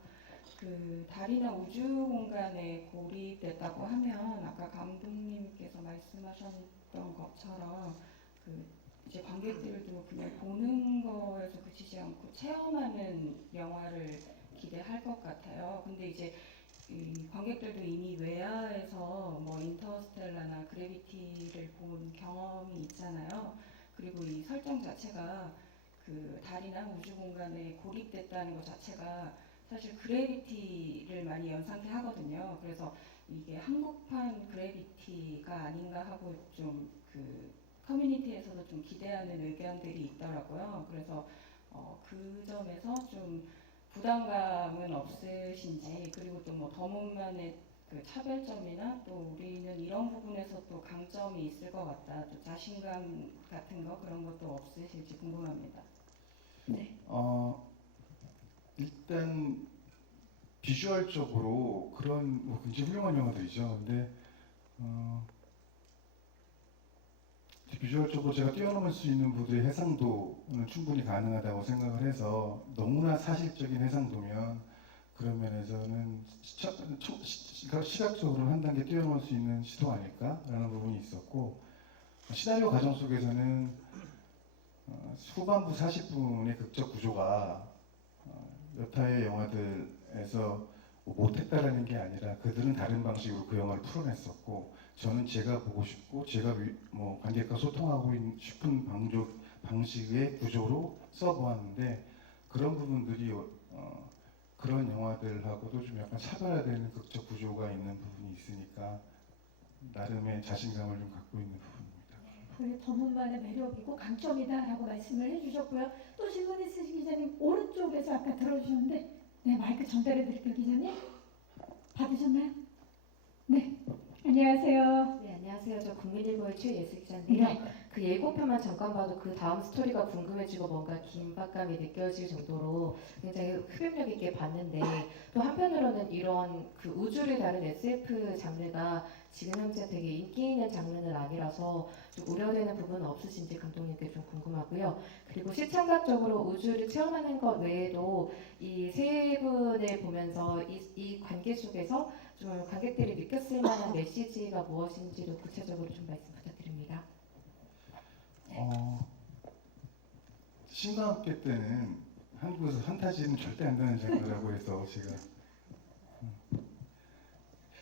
그 달이나 우주 공간에 고립됐다고 하면 아까 감독님께서 말씀하셨던 것처럼 그 이제 관객들도 그냥 보는 거에서 그치지 않고 체험하는 영화를 기대할 것 같아요. 근데 이제 이 관객들도 이미 외야에서 뭐 인터스텔라나 그래비티를 본 경험이 있잖아요. 그리고 이 설정 자체가 그 달이나 우주 공간에 고립됐다는 것 자체가 사실 그래비티를 많이 연상케 하거든요. 그래서 이게 한국판 그래비티가 아닌가 하고 좀 그 커뮤니티에서도 좀 기대하는 의견들이 있더라고요. 그래서 그 점에서 좀 부담감은 없으신지, 그리고 또 뭐 더문만의 그 차별점이나 또 우리는 이런 부분에서 또 강점이 있을 것 같다, 또 자신감 같은 거 그런 것도 없으실지 궁금합니다. 네. 일단 비주얼적으로 그런 뭐 굉장히 훌륭한 영화들이죠. 근데 비주얼적으로 제가 뛰어넘을 수 있는 부분의 해상도는 충분히 가능하다고 생각을 해서 너무나 사실적인 해상도면 그런 면에서는 시각적으로는 한 단계 뛰어넘을 수 있는 시도 아닐까라는 부분이 있었고, 시나리오 과정 속에서는 후반부 40분의 극적 구조가 여타의 영화들에서 못했다라는 게 아니라 그들은 다른 방식으로 그 영화를 풀어냈었고, 저는 제가 보고 싶고 제가 뭐 관객과 소통하고 싶은 방식의 구조로 써보았는데, 그런 부분들이 그런 영화들하고도 좀 약간 차별화되는 극적 구조가 있는 부분이 있으니까 나름의 자신감을 좀 갖고 있는 부분입니다. 그게 더문만의 매력이고 강점이다라고 말씀을 해주셨고요. 또 질문 있으신 기자님 오른쪽에서 아까 들어주셨는데, 네, 마이크 전달해 드릴게요. 기자님 받으셨나요? 네, 안녕하세요. 네, 안녕하세요. 저 국민일보의 최예슬 기자인데요. 네. 그 예고편만 잠깐 봐도 그 다음 스토리가 궁금해지고 뭔가 긴박감이 느껴질 정도로 굉장히 흡입력 있게 봤는데, 또 한편으로는 이런 그 우주를 다룬 SF 장르가 지금 현재 되게 인기 있는 장르는 아니라서 좀 우려되는 부분은 없으신지 감독님께 좀 궁금하고요. 그리고 시청각적으로 우주를 체험하는 것 외에도 이 세 분을 보면서 이 관계 속에서 좀 관객들이 느꼈을 만한 메시지가 무엇인지도 구체적으로 좀 말씀 부탁드립니다. 신과 함께 때는 한국에서 판타지는 절대 안 되는 장르라고 해서 제가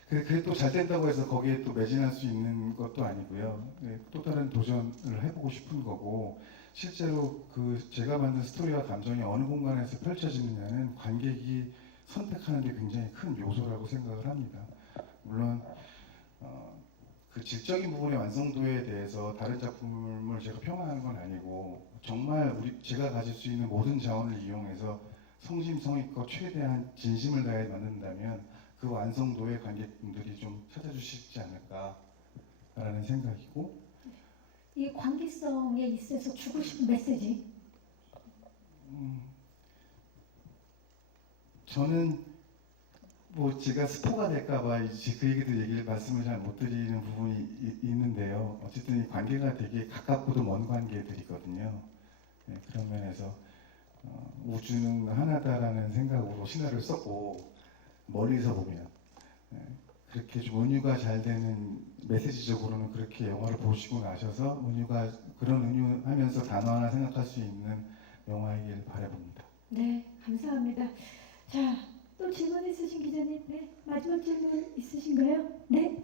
그게 또 잘 된다고 해서 거기에 또 매진할 수 있는 것도 아니고요. 또 다른 도전을 해보고 싶은 거고, 실제로 그 제가 만든 스토리와 감정이 어느 공간에서 펼쳐지느냐는 관객이 선택하는 게 굉장히 큰 요소라고 생각을 합니다. 물론 그 질적인 부분의 완성도에 대해서 다른 작품을 제가 평가하는 건 아니고, 정말 제가 가질 수 있는 모든 자원을 이용해서 성심성의껏 최대한 진심을 다해 만든다면 그 완성도에 관객분들이 좀 찾아주시지 않을까라는 생각이고, 이 관계성에 있어서 주고 싶은 메시지. 저는 뭐 제가 스포가 될까봐 그 얘기를 말씀을 잘 못 드리는 부분이 있는데요. 어쨌든 이 관계가 되게 가깝고도 먼 관계들이거든요. 네, 그런 면에서 우주는 하나다라는 생각으로 시나리오를 썼고, 멀리서 보면 그렇게 좀 은유가 잘 되는, 메시지적으로는 그렇게 영화를 보시고 나셔서 그런 은유하면서 단어 하나 생각할 수 있는 영화이길 바라봅니다. 네, 감사합니다. 자, 또 질문 있으신 기자님, 네, 마지막 질문 있으신가요? 네,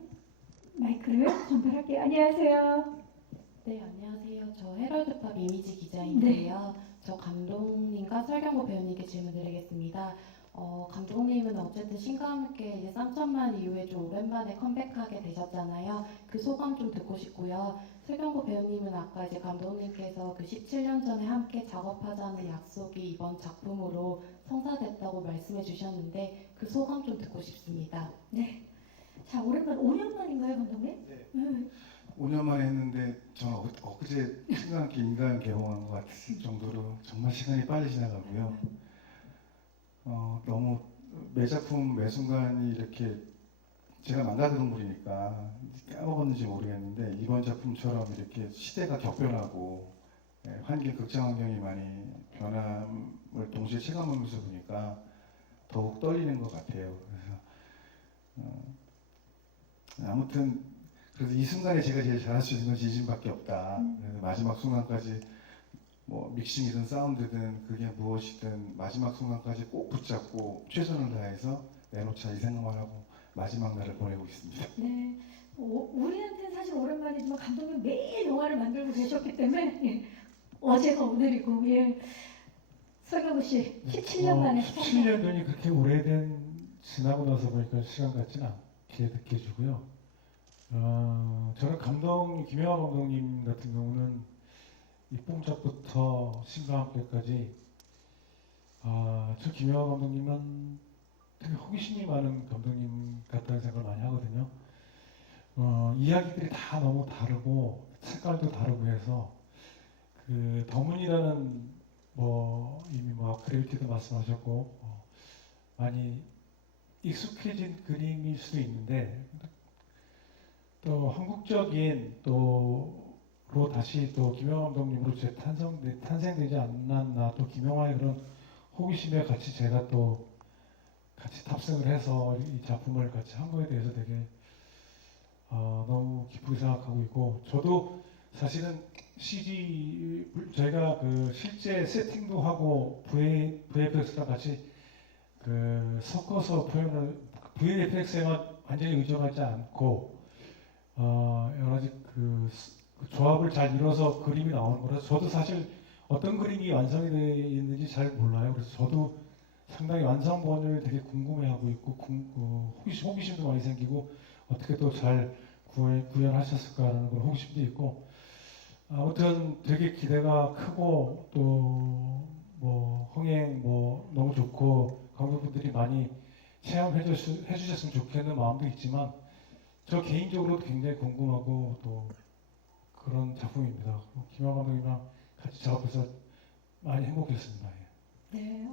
마이크를 전달할게요. 안녕하세요. 네, 안녕하세요. 저 헤럴드팝 이미지 기자인데요. 저 감독님과 설경구 배우님께 질문드리겠습니다. 감독님은 어쨌든 신과 함께 이제 쌍천만 이후에 좀 오랜만에 컴백하게 되셨잖아요. 그 소감 좀 듣고 싶고요. 설경구 배우님은 아까 이제 감독님께서 그 17년 전에 함께 작업하자는 약속이 이번 작품으로 성사됐다고 말씀해 주셨는데 그 소감 좀 듣고 싶습니다. 네. 자, 오랜만 5년 만인가요, 감독님? 네. 5년 만에 했는데 저는 엊그제 신과 함께 인간 개봉한 것 같을 정도로 정말 시간이 빨리 지나가고요. 너무 매 작품 매 순간이 이렇게 제가 망가지는 분이니까 까먹었는지 모르겠는데, 이번 작품처럼 이렇게 시대가 격변하고 극장 환경이 많이 변함을 동시에 체감하면서 보니까 더욱 떨리는 것 같아요. 그래서 아무튼 그래서 이 순간에 제가 제일 잘할 수 있는 건 진심밖에 없다. 그래서 마지막 순간까지 뭐 믹싱이든 사운드든 그게 무엇이든 마지막 순간까지 꼭 붙잡고 최선을 다해서 내놓자, 이 생각만 하고 마지막 날을 보내고 있습니다. 네. 우리한테는 사실 오랜만이지만 감독님 매일 영화를 만들고 계셨기 때문에, 예, 어제가 오늘이고, 예. 설경구 씨, 17년 만에 17년 전이 그렇게 오래된, 지나고 나서 보니까 시간 같진 않게 느껴지고요. 저는 김영하 감독님 같은 경우는 이 뽕짝부터 신과 함께까지 저 김영하 감독님은 되게 호기심이 많은 감독님 같다는 생각을 많이 하거든요. 이야기들이 다 너무 다르고 색깔도 다르고 해서 그 더문이라는 이미 그래비티도 말씀하셨고 많이 익숙해진 그림일 수도 있는데 또 한국적인 또로 다시 또 김영하 감독님으로 탄생되지 않았나, 또 김영하의 그런 호기심에 같이 제가 또 같이 탑승을 해서 이 작품을 같이 한 거에 대해서 되게 너무 기쁘게 생각하고 있고, 저도 사실은 CG 저희가 그 실제 세팅도 하고 VFX랑 같이 그 섞어서 표현을 VFX에만 완전히 의존하지 않고 여러 가지 그 조합을 잘 이뤄서 그림이 나오는 거라서 저도 사실 어떤 그림이 완성이 되어 있는지 잘 몰라요. 그래서 저도 상당히 완성본을 되게 궁금해하고 있고 호기심도 많이 생기고 어떻게 또 잘 구현하셨을까라는 그런 호기심도 있고, 아무튼 되게 기대가 크고 또 흥행 너무 좋고 관객분들이 많이 체험해 주셨으면 좋겠는 마음도 있지만 저 개인적으로도 굉장히 궁금하고 또 그런 작품입니다. 김영하 감독님이랑 같이 작업해서 많이 행복했습니다. 예. 네,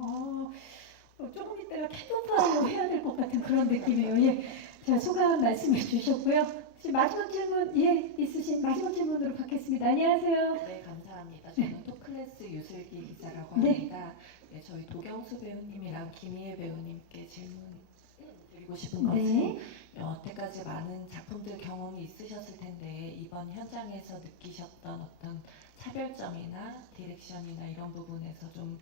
조금 이따가 캐논파이어 해야 될 것 같은 그런 느낌이에요. 예, 자 소감 말씀해 주셨고요. 혹시 마지막 질문 있으신 마지막 질문으로 받겠습니다. 안녕하세요. 네, 감사합니다. 저는 토클래스 유슬기 기자라고 네. 합니다. 네, 저희 도경수 배우님이랑 김희애 배우님께 질문 드리고 싶은 것은 네. 여태까지 많은 작품들 경험이 있으셨을 텐데 이번 현장에서 느끼셨던 어떤 차별점이나 디렉션이나 이런 부분에서 좀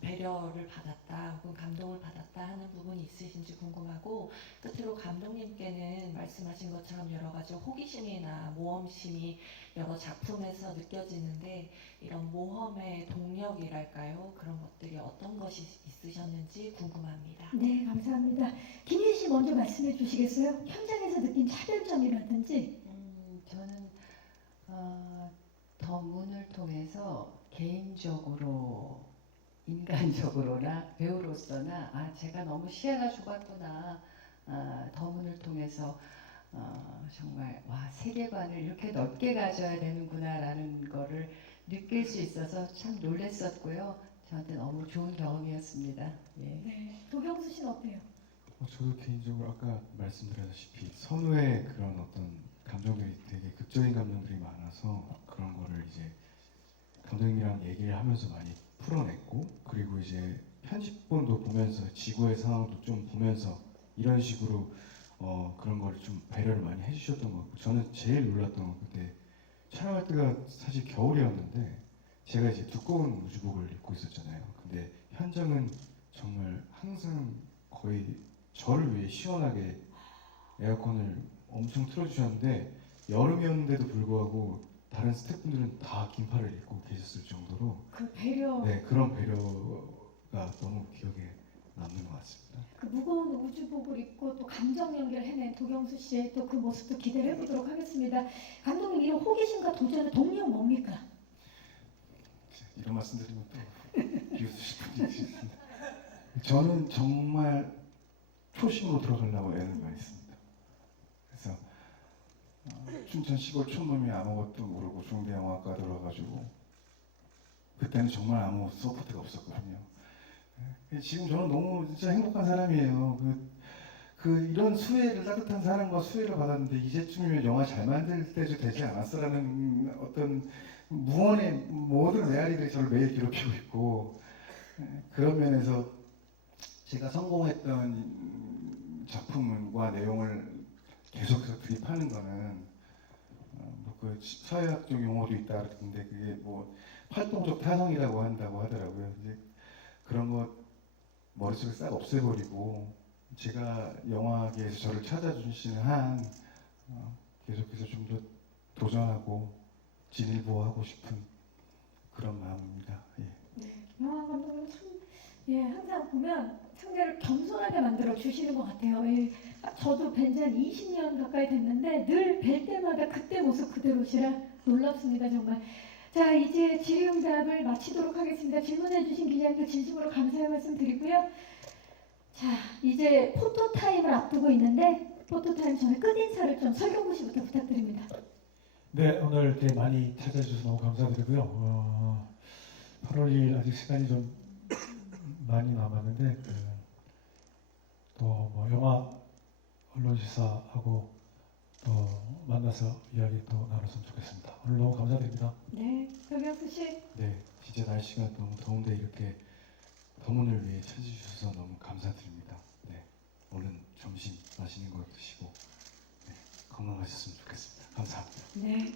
배려를 받았다 혹은 감동을 받았다 하는 부분이 있으신지 궁금하고, 끝으로 감독님께는 말씀하신 것처럼 여러 가지 호기심이나 모험심이 여러 작품에서 느껴지는데 이런 모험의 동력이랄까요? 그런 것들이 어떤 것이 있으셨는지 궁금합니다. 네, 감사합니다. 김희애 씨 먼저 말씀해 주시겠어요? 현장에서 느낀 차별점이라든지. 저는 더 문을 통해서 개인적으로 인간적으로나 배우로서나 제가 너무 시야가 좁았구나, 더 문을 통해서 정말 세계관을 이렇게 넓게 가져야 되는구나라는 거를 느낄 수 있어서 참 놀랐었고요. 저한테 너무 좋은 경험이었습니다. 예. 네, 도경수 씨는 어때요? 저도 개인적으로 아까 말씀드렸다시피 선우의 그런 어떤 감정들이 되게 극적인 감정들이 많아서 그런 거를 이제 감독님이랑 얘기를 하면서 많이 풀어냈고, 그리고 이제 편집본도 보면서 지구의 상황도 좀 보면서 이런 식으로 그런 걸 좀 배려를 많이 해주셨던 것 같고, 저는 제일 놀랐던 건 그때 촬영할 때가 사실 겨울이었는데 제가 이제 두꺼운 우주복을 입고 있었잖아요. 근데 현장은 정말 항상 거의 저를 위해 시원하게 에어컨을 엄청 틀어주셨는데 여름이었는데도 불구하고 다른 스태프분들은 다 긴팔을 입고 계셨을 정도로 그 배려, 네, 그런 배려가 너무 기억에 남는 것 같습니다. 그 무거운 우주복을 입고 또 감정 연결해낸 도경수 씨의 또 그 모습도 기대를 해보도록 하겠습니다. 감독님, 이런 호기심과 도전의 동력 뭡니까? 이런 말씀드리면 또 비웃으실 분이 있습니다. 저는 정말 초심으로 들어가려고 애를 많이 씁니다. 그래서 춘천 시골 촌놈이 아무것도 모르고 중대영화과 들어가가지고 그때는 정말 아무 서포트가 없었거든요. 지금 저는 너무 진짜 행복한 사람이에요. 이런 수혜를, 따뜻한 사랑과 수혜를 받았는데 이제쯤이면 영화 잘 만들 때도 되지 않았어라는 어떤 무언의 모든 메아리들이 저를 매일 괴롭히고 있고, 그런 면에서 제가 성공했던 작품과 내용을 계속해서 드립하는 거는 그 사회학적 용어도 있다 그랬는데 그게 활동적 타성이라고 한다고 하더라고요. 이제 그런 거 머릿속에 싹 없애버리고 제가 영화계에서 저를 찾아주시는 한 계속해서 좀 더 도전하고 진일보하고 싶은 그런 마음입니다. 예. 네, 김영하 감독님 참 항상 보면 상대를 겸손하게 만들어 주시는 것 같아요. 저도 뵌 지 한 20년 가까이 됐는데 늘 뵐 때마다 그때 모습 그대로시라 놀랍습니다, 정말. 자, 이제 질의응답을 마치도록 하겠습니다. 질문해주신 기자님들 진심으로 감사의 말씀 드리고요. 자, 이제 포토타임을 앞두고 있는데 포토타임 전에 끝인사를 좀 설경구 씨부터 부탁드립니다. 네, 오늘 이렇게 많이 찾아주셔서 너무 감사드리고요. 8월 2일 아직 시간이 좀 많이 남았는데 또 뭐 영화 언론시사하고 또 만나서 이야기 또 나눴으면 좋겠습니다. 오늘 너무 감사드립니다. 네, 서경수 씨. 네, 진짜 날씨가 너무 더운데 이렇게 더문을 위해 찾아주셔서 너무 감사드립니다. 네, 얼른 점심 맛있는 거 드시고 네, 건강하셨으면 좋겠습니다. 감사합니다. 네,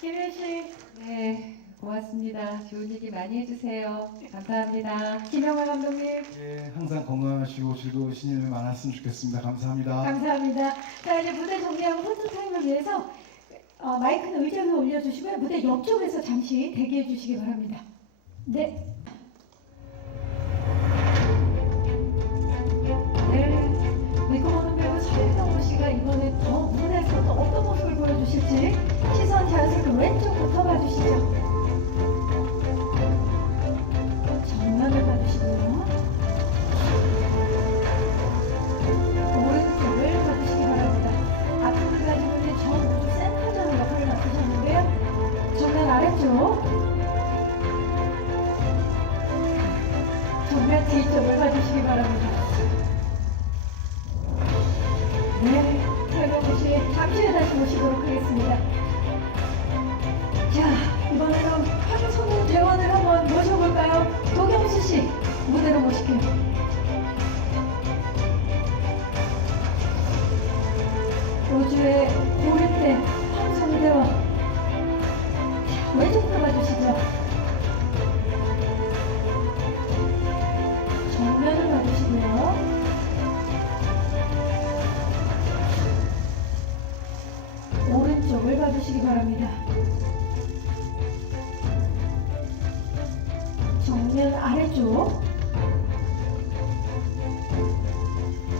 김혜 씨. 네, 고맙습니다. 좋은 얘기 많이 해주세요. 감사합니다. 김영하 감독님. 네, 항상 건강하시고 즐거우신 일 많았으면 좋겠습니다. 감사합니다. 감사합니다. 자, 이제 무대 정리하고 포토타임을 위해서 마이크는 의자 위에 올려주시고요. 무대 옆쪽에서 잠시 대기해 주시기 바랍니다. 네. 네. 위고하는 배우 설경구 씨가 이번에 더 무대에서 또 어떤 모습을 보여주실지 시선 자연스럽게 왼쪽부터 봐주시죠. 정면을 봐주시고요. 오른쪽을 봐주시기 바랍니다. 앞으로 가지고 있는 전 센터장 역할을 맡으셨는데요. 정면 아래쪽, 정면 뒤쪽을 봐주시기 바랍니다. 네, 설경구 씨 잠시 후에 다시 모시도록 하겠습니다. 자, 이번에는 황성우 대원을 한번 모셔볼까요? 도경수 씨 무대로 모실게요. 우주의 고릴대 황성우 대원. 자, 왼쪽부터 봐주시죠. 정면을 봐주시고요. 오른쪽을 봐주시기 바랍니다. 정면 아래쪽,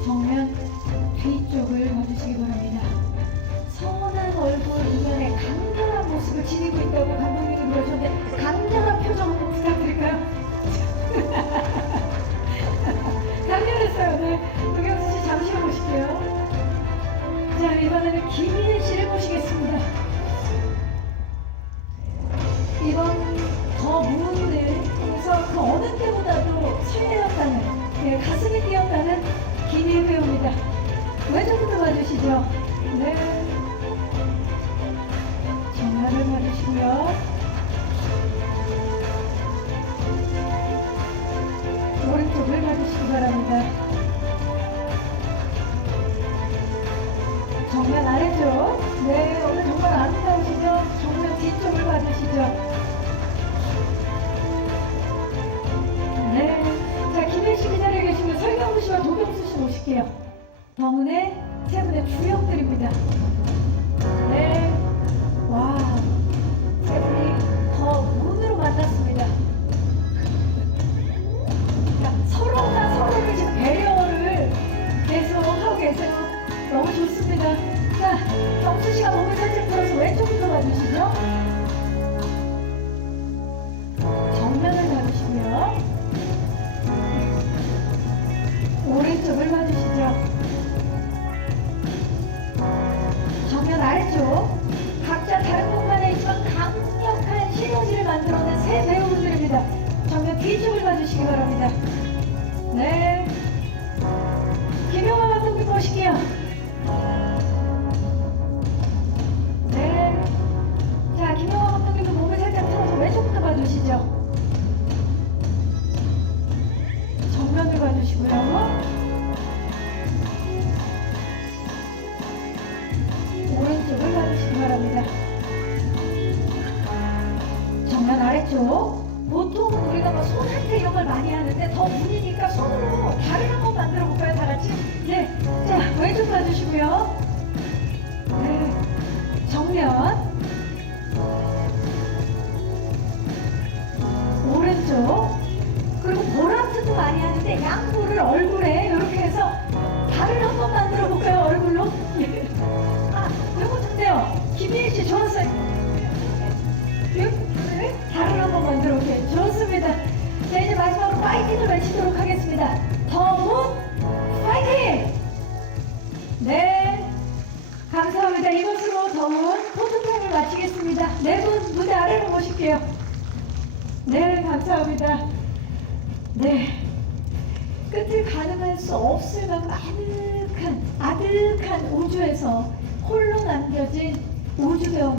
정면 뒤쪽을 봐주시기 바랍니다. 선한 얼굴 이면에 강렬한 모습을 지니고 있다고 감독님이 그러셨는데 강렬한 표정 한번 부탁드릴까요? 강렬했어요. 네, 도경수 씨 잠시 후에 모실게요. 자, 이번에는 김희애 씨를 모시겠습니다. 이번 더 문을 통해서 그 어느 때보다도 설레었다는, 네, 가슴이 뛰었다는 김희애 배우입니다. 왼쪽부터 봐주시죠. 네. 정면을 봐주시고요. 오른쪽을 봐주시기 바랍니다. 정면 아래쪽. 네, 오늘 정말 아름다우시죠? 정면 뒤쪽을 봐주시죠. 네. 자, 김혜 씨 기다려 계시면 설경구 씨와 도경수 씨 모실게요. 더문의 세 분의 주역들입니다. 네. 와. 세 분이 더 문으로 만났습니다. 그러니까 서로가 서로를 지금 배려를 계속 하고 계세요. 너무 좋습니다. 자, 경수 씨가 몸을 살짝 풀어서 왼쪽부터 봐주시죠. 정면을 봐주시고요. 오른쪽을 봐주시죠. 정면 아래쪽. 각자 다른 공간에 있지만 강력한 시너지를 만들어낸 세 배우분들입니다. 정면 뒤쪽을 봐주시기 바랍니다. 네. 김용화 감독님 모실게요. 네. 자, 김용화 감독님도 몸을 살짝 틀어서 왼쪽부터 봐주시죠. 정면을 봐주시고요. 오른쪽을 봐주시기 바랍니다. 정면 아래쪽. 보통은 우리가 뭐 손한테 이런 걸 많이 하는데 더 문이니까 손으로 다리 한번 만들어 볼까요, 다 같이? 네. 자, 왼쪽 봐주시고요. 네. 정면. 오른쪽. 그리고 보라트도 많이 하는데 양볼을 얼굴에 이렇게 해서 다리를 한번 만들어 볼까요, 얼굴로? 아, 요거 좋네요. 김희애 씨 좋았어요. 네. 파이팅을 외치도록 하겠습니다. 더문 파이팅! 네, 감사합니다. 이것으로 더문 포토타임을 마치겠습니다. 네 분 무대 아래로 모실게요. 네, 감사합니다. 네, 끝을 가늠할 수 없을 만큼 아득한 우주에서 홀로 남겨진 우주대원